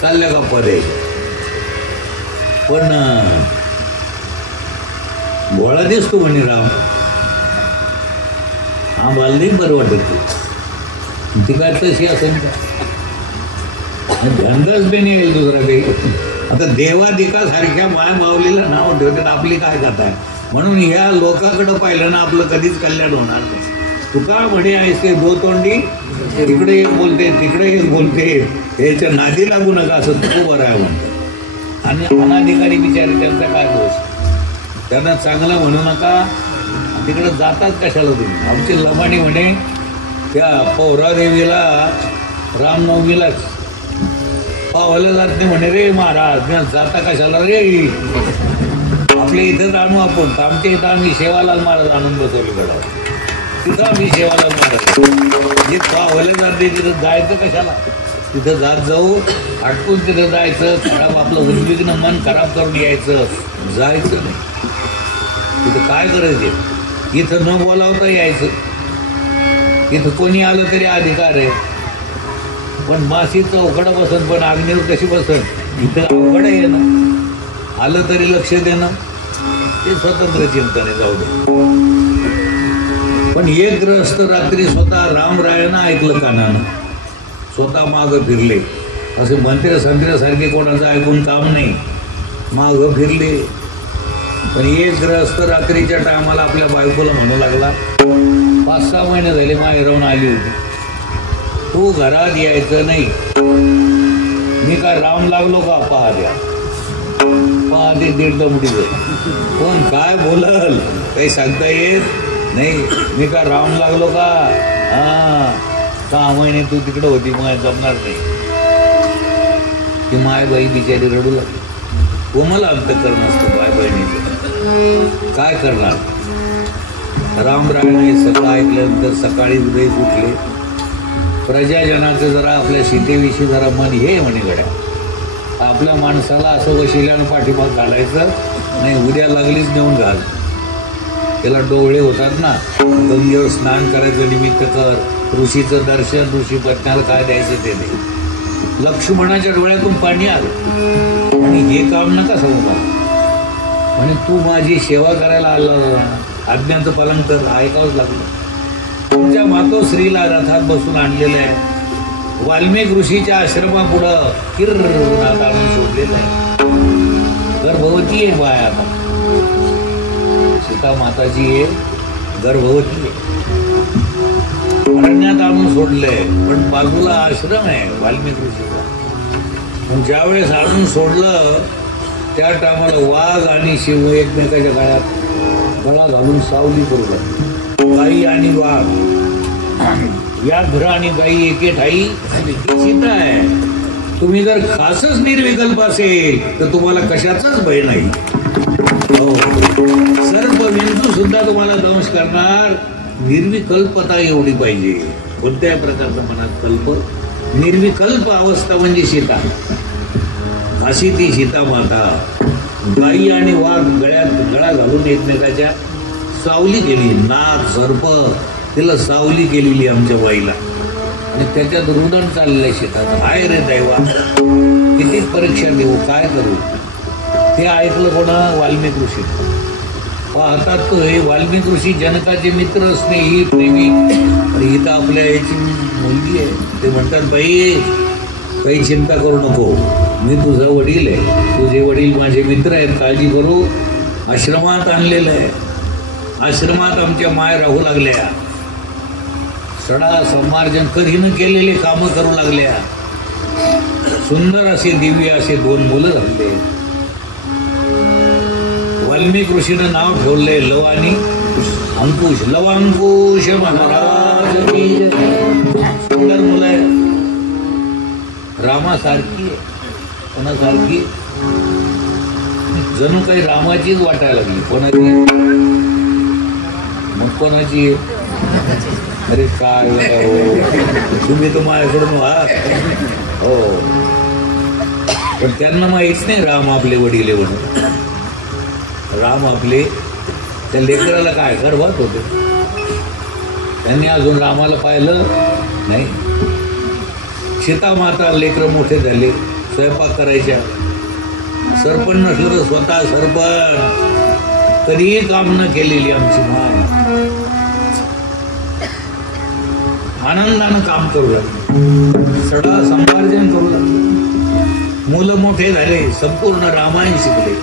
चालल्या गप्पा द्यायच्या. पण भोळा दिसतो म्हणे राम. आम्हाला नाही बरं वाटत ती काय तशी असेल का? धंदाच बी नाही येईल दुसरा काही. आता देवादिकासारख्या माय माऊलीला नाव ठेवतात, आपली काय कथा आहे. म्हणून ह्या लोकांकडं पाहिलं ना आपलं कधीच कल्याण होणार नाही. तुका म्हणे आहेस ते दो तोंडी, इकडे एक बोलते तिकडे एक बोलते, ह्याच्या नादी लागू नका असं तू बरं आहे म्हणतो. आणि अनाधिकारी बिचारे त्यांचा काय दोष? त्यांना चांगलं म्हणू नका. तिकडं जातात कशाला तुम्ही? आमची लमाणी म्हणे त्या पौरादेवीला रामनवमीलाच पावायला जात नाही म्हणे. रे महाराज जाता कशाला रे? आपल्या इथंच आणू आपण. आमच्या इथं आम्ही सेवालाल महाराज आणून बसवले गडावर. तिथं आम्ही सेवालाल महाराज जे पावायला जात नाही तिथं जायचं कशाला? तिथं जाऊ हटकून तिथं जायचं, खराब आपलं उद्विग्न मन खराब करून यायचं, जायचं नाही. तिथं काय करायचं? इथं न बोलावता यायचं. इथं कोणी आलं तरी अधिकार आहे. पण मासी चौकडं बसन, पण अग्नीवर कशी बसन? इथं अवघड आहे ना. आलं तरी लक्ष देणं ते स्वतंत्र चिंतन आहे, जाऊ दे. पण एक ग्रस्त रात्री स्वतः रामरायानं ऐकलं कानानं, स्वतः मागं फिरले. असे मंत्र संत्र्यासारखे कोणाचं ऐकून काम नाही, मागं फिरले. पण एक ग्रस्त रात्रीच्या टायमाला आपल्या बायकोला म्हणू लागला, 5-6 महिने झाले माहेरावून आली होती, तू घरात यायचं नाही. मी काय राम लागलो का? पहा ते 1.5 दमडीचं. कोण काय बोलल काही सांगता येत नाही. मी काय राम लागलो का? 6 महिने तू तिकडं होती, मग जमणार नाही. ती माय बाई बिचारी रडू लागली. कोणाला अंतःकरण नसतं बाय बहिणीचं, काय करणार? रामरायाने सगळं ऐकल्यानंतर सकाळी उदय उठले. प्रजाजनाचं जरा आपल्या सीतेविषयी जरा मन हे म्हणे गड्या, आपल्या माणसाला असं वशिल्यानं पाठीमाग घालायचं नाही. उद्या लागलीच नेऊन घाल. त्याला डोळे होतात ना, गंगेवर स्नान करायचं निमित्त कर. ऋषीचं दर्शन, ऋषी पत्न्याला काय द्यायचं ते नाही. लक्ष्मणाच्या डोळ्यातून पाणी आलं आणि हे काम नका सांगू मला. म्हणे तू माझी सेवा करायला आला, आज्ञाचं पालन कर. ऐकावंच लागलं. तुमच्या मातोश्रीला रथात बसून आणलेलं आहे. वाल्मिक ऋषीच्या आश्रमापुढं किर्नात आणून सोडलेलं आहे. गर्भवती आहे बाय. आता सीता माताची आहे, गर्भवती आहे. अरण्यात आणून सोडलंय, पण बाजूला आश्रम आहे वाल्मिक ऋषीचा. पण ज्यावेळेस आणून सोडलं त्या टायमाला वाघ आणि शिव एकमेकाच्या गळ्यात गळा घालून सावली करू लागले. गाई आणि वाघ, व्याघ्र आणि गाई एके ठाई सीता आहे. तुम्ही जर खासच निर्विकल्प असेल तर तुम्हाला कशाचाच भय नाही. हो, सर्प विंचू सुद्धा तुम्हाला दंश करणार. निर्विकल्पता एवढी पाहिजे. कोणत्याही प्रकारचा मनात कल्प, निर्विकल्प अवस्था म्हणजे सीता. अशी ती सीता माता. गाई आणि वाघ गळ्यात गळा घालून एकमेकाच्या सावली केली. नाग सर्प तिला सावली केलेली आमच्या बाईला. आणि त्याच्यात रुदन चाललंय शेतात. हाय रे दैवा, किती परीक्षा देऊ, काय करू? ते ऐकलं कोणा? वाल्मिक ऋषी. पाहतात तो हे वाल्मिक ऋषी जनकाचे मित्र, स्नेही, प्रेमी. ही तर आपल्या याची मुलगी आहे. ते म्हणतात बाई काही चिंता करू नको, मी तुझा वडील आहे. तुझे वडील माझे मित्र आहेत, काळजी करू. आश्रमात आणलेलं आहे. आश्रमात आमच्या माय राहू लागल्या. सडा संमार्जन कधीनं केलेले कामं करू लागल्या. सुंदर असे दिव्य असे 2 मुलं झाले. वाल्मिक ऋषीनं नाव ठेवलंय लव आणि अंकुश. लवांकुश महाराज. सुंदर मुलं आहे. रामासारखी आहे. कोणासारखी? जणू काही रामाचीच वाटायला लागली. कोणाची? मग कोणाची? अरे काय हो, तुम्ही तर माझ्याकडून आहात. हो, पण त्यांना माहीत नाही राम आपले वडील म्हणून. राम आपले त्या लेकराला काय गर्भात होते. त्यांनी अजून रामाला पाहिलं नाही. सीता माता लेकरं मोठे झाले, स्वयंपाक करायच्या. सरपण नसलं तर स्वतः सरपण कधीही काम न केलेली आमची माय आनंदानं काम करू लागली, सडा संपार्जन करू लागली. मुलं मोठे झाले, संपूर्ण रामायण शिकले.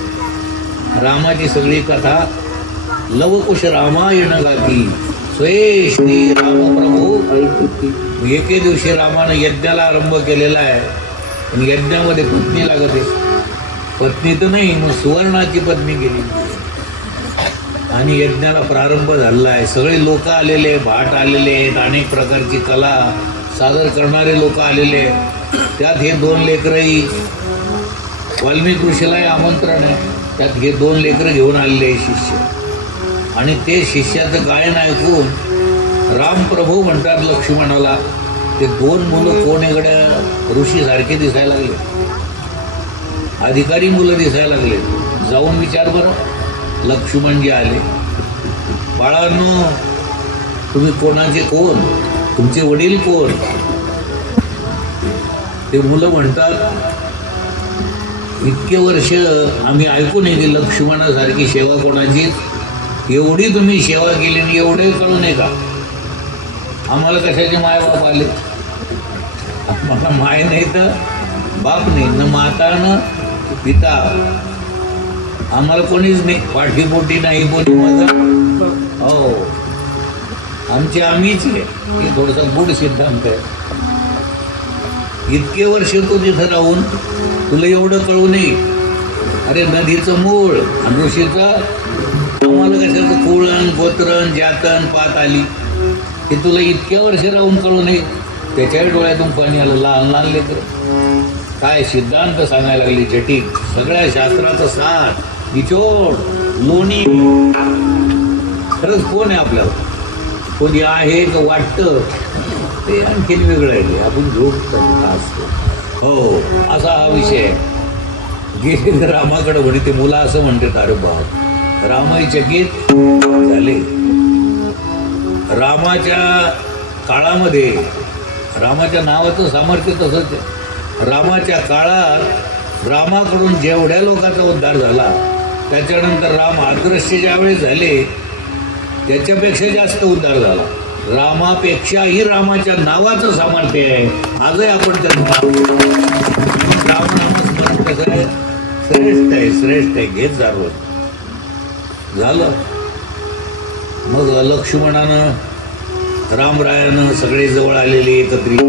रामाची सगळी कथा लवकुश रामायण गाती स्वये श्री रामप्रभू. एके दिवशी रामानं यज्ञाला आरंभ केलेला आहे, पण यज्ञामध्ये पत्नी लागते. पत्नी तर नाही, मग सुवर्णाची पत्नी गेली आणि यज्ञाला प्रारंभ झालेला आहे. सगळे लोक आलेले, भाट आलेले आहेत, अनेक प्रकारची कला सादर करणारे लोक आलेले. त्यात हे 2 लेकरही वाल्मिकी ऋषीला आमंत्रण आहे. त्यात हे 2 लेकरं घेऊन आलेले शिष्य, आणि ते शिष्याचं गायन ऐकून रामप्रभू म्हणतात लक्ष्मणाला, ते 2 मुलं कोण एवढ्या ऋषीसारखे दिसायला लागले, अधिकारी मुलं दिसायला लागले. जाऊन विचार बरं. लक्ष्मणजी आले. बाळांनो, तुम्ही कोणाचे कोण, तुमचे वडील कोण? ते मुलं म्हणतात, इतके वर्ष आम्ही ऐकून नये की लक्ष्मणासारखी सेवा कोणाची, एवढी तुम्ही सेवा केली आणि एवढे कळू नये का? आम्हाला कशाचे माय बाप आले? आम्हाला माय नाही तर बाप नाही, न माता न पिता, आम्हाला कोणीच नाही. पाठीपोटी नाही कोणी माझा. हो, आमचे आम्हीच आहे. हे थोडंसं गुढ सिद्धांत आहे. इतके वर्ष तू तिथं राहून तुला एवढं कळू नये. अरे नदीचं मूळ आणि ऋषीचं आम्हाला कशाचं कुळण गोत्रण जातन पात आली, हे तुला इतक्या वर्ष राहून कळू नये. त्याच्या डोळ्यातून पाणी आलं. लहान लहान लेकर काय सिद्धांत सांगायला लागली जटिल, सगळ्या शास्त्राचं सार, निचोड, लोणी. खरंच कोण आहे आपल्याला? कोणी आहे का वाटतं ते आणखीन वेगळं आहे. आपण झोप असतो. हो, असा हा विषय आहे. गेले रामाकडे म्हणे, ते मुलं असं म्हणतात, अरे बाप, रामही चकित झाले. रामाच्या काळामध्ये रामाच्या नावाचं सामर्थ्य तसंच आहे. रामाच्या काळात रामाकडून जेवढ्या लोकांचा उद्धार झाला, त्याच्यानंतर राम अदृश्य ज्यावेळेस झाले त्याच्यापेक्षा जास्त उद्धार झाला. रामापेक्षाही रामाच्या नावाचं सामर्थ्य आहे. आजही आपण त्याचं रामनामस्मरण कसं आहे, श्रेष्ठ आहे, श्रेष्ठ आहे. घेत झालं. मग लक्ष्मणानं रामरायानं सगळे जवळ आलेले एकत्रित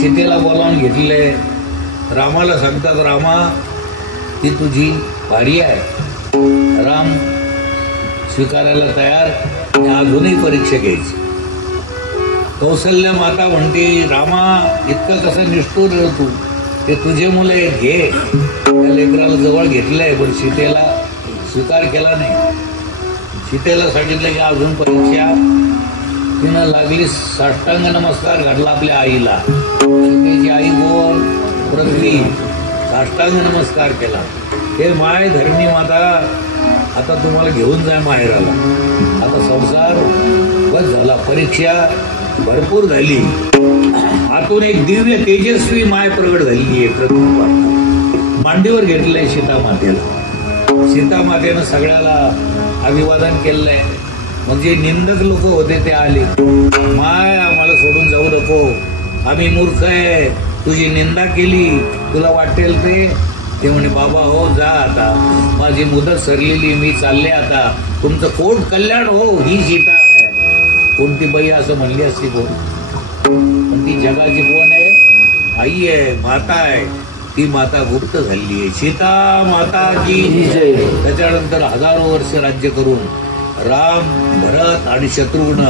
सीतेला बोलावून घेतले. रामाला सांगतात, रामा, ती तुझी भारी आहे. राम स्वीकारायला तयार, अजूनही परीक्षा घ्यायची. कौशल्य माता म्हणते, रामा, इतकं कसं निष्ठुर तू, ते तुझे मुलं आहेत, घे. त्या लेकराला जवळ घेतलंय, पण सीतेला स्वीकार केला नाही. सीतेला सांगितलं की अजून परीक्षा. तिनं लागली साष्टांग नमस्कार घातला आपल्या आईला. सीतेची आई कोण? पृथ्वी. साष्टांग नमस्कार केला. हे माय धरणी माता, आता तुम्हाला घेऊन जाय माहेराला. आता संसार बस झाला, परीक्षा भरपूर झाली. आतून एक दिव्य तेजस्वी माय प्रगट झालेली आहे. प्रथम मांडीवर घेतलंय सीतामातेला. सीतामातेनं सगळ्याला अभिवादन केलंय. म्हणजे निंदक लोक होते ते आले, माय आम्हाला सोडून जाऊ नको, आम्ही मूर्ख आहे, तुझी निंदा केली, तुला वाटेल ते म्हणे, बाबा हो जा, आता माझी मुदत सरलेली, मी चालले आता, तुमचं कोट कल्याण हो. ही सीता आहे. कोणती बाई असं म्हणली असती कोण? पण ती जगाची कोण आहे? आई आहे, माता आहे. ती माता गुप्त झाली आहे. सीता माता की जय. त्याच्यानंतर हजारो वर्ष राज्य करून राम, भरत आणि शत्रुघ्न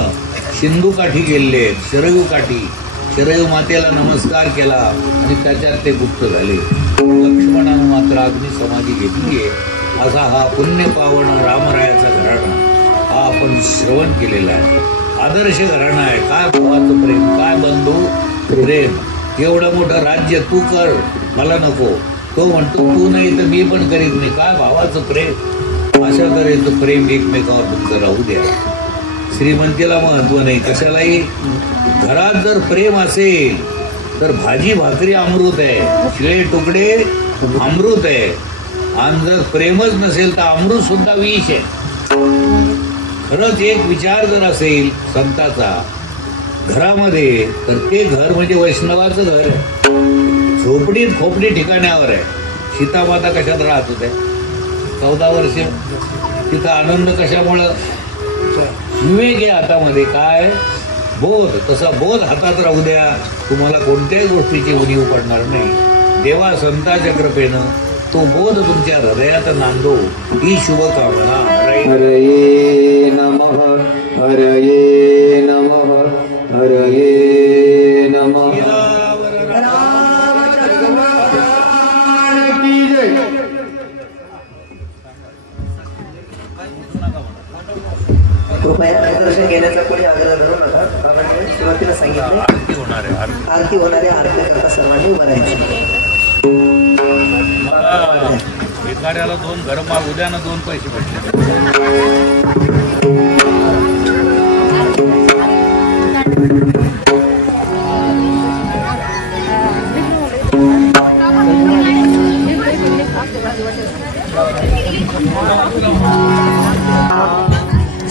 सिंधू काठी गेले, शरयू काठी. शरयू मातेला नमस्कार केला आणि त्याच्यात ते गुप्त झाले. लक्ष्मणानं मात्र अग्नी समाधी घेतली आहे. असा हा पुण्य पावन रामरायाचा घराणा हा आपण श्रवण केलेला आहे. आदर्श घराणा आहे. काय भावाचं प्रेम, काय बंधू प्रेम. एवढं मोठं राज्य तू कर, मला नको. तो म्हणतो तू नाही तर मी पण करीत नाही. काय भावाचं प्रेम. अशा तऱ्हेचं प्रेम एकमेकावर तुमचं राहू द्या. श्रीमंतीला महत्व नाही, कशालाही. घरात जर प्रेम असेल तर भाजी भाकरी अमृत आहे, शिळे तुकडे अमृत आहे. आणि जर प्रेमच नसेल तर अमृत सुद्धा विष आहे. खरंच एक विचार जर असेल संताचा घरामध्ये, तर ते घर म्हणजे वैष्णवाचं घर आहे. झोपडीत खोपडी ठिकाण्यावर आहे. सीतामाता कशात राहत होत्या 14 वर्ष? तिथं आनंद कशामुळं? विवेक आहे हातामध्ये. काय? बोध. तसा बोध हातात राहू द्या, तुम्हाला कोणत्याही गोष्टीची उणीव पडणार नाही. देवा संताच्या कृपेनं तो बोध तुमच्या हृदयात नांदो, ही शुभकामना. हरये नमः, हरये नमः, हरये नमः. कृपया दर्शन घेण्याचा कोणी आग्रह धरू नका. बाबांनी सुरुवातीला सांगितले आरती होणार आहे. आरती होणाऱ्या आरती करता सर्वांनी उभं राहायचं. एखाद्याला 2 घरमाल, उद्यानं 2 पैसे भेटले.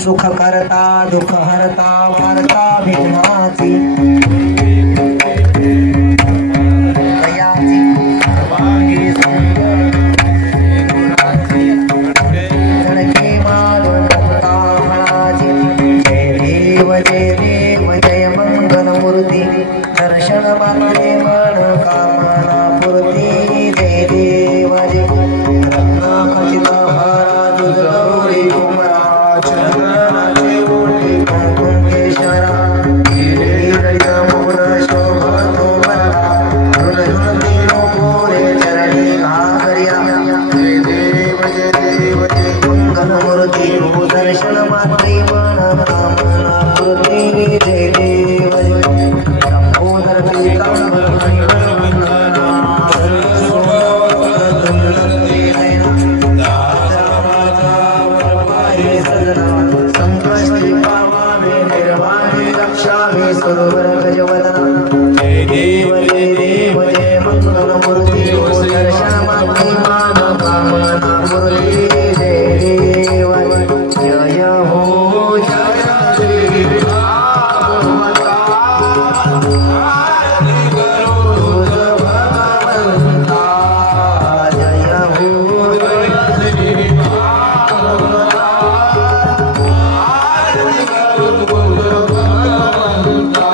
सुख करता दुःख हरता वार्ता विघ्नाची दयाची सर्वांगी धडकी मारून कामनाची. जय देव जय मंगलमूर्ती, दर्शन मात्रे मन कामना पूर्ती. जय देव जय रत्नाखचित भारा तुझ गौरी कुमारा. दर्शन मात्रे मन कामना पूर्ती. जय देव लंबोदर संकष्टी पावामे निर्वाणे रक्षामि सरोवर गजवदना. जय देव जय मंगलमूर्ती, दर्शन मात्रे मन कामना पूर्ती. जय देव जय हो जय श्री भागवता. तुझ भगवंता जय हो जय श्री भागवता. तुझ भगवंता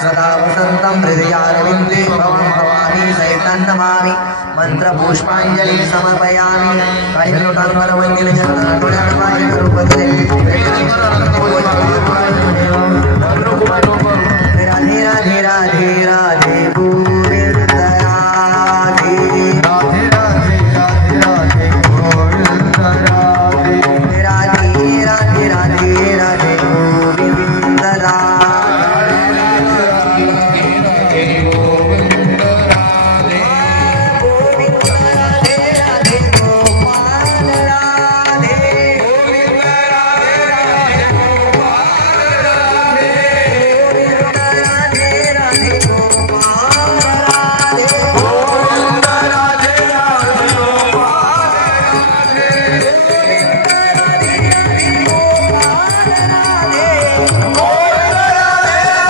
सदा वसन्तं हृदयारविन्दे भवं भवानी सहितं नमामि मन्त्रपुष्पाञ्जलि समर्पयामि कलिलोटाङ्गरवन्दिनचन्द्रकुलर्वाय रूपदे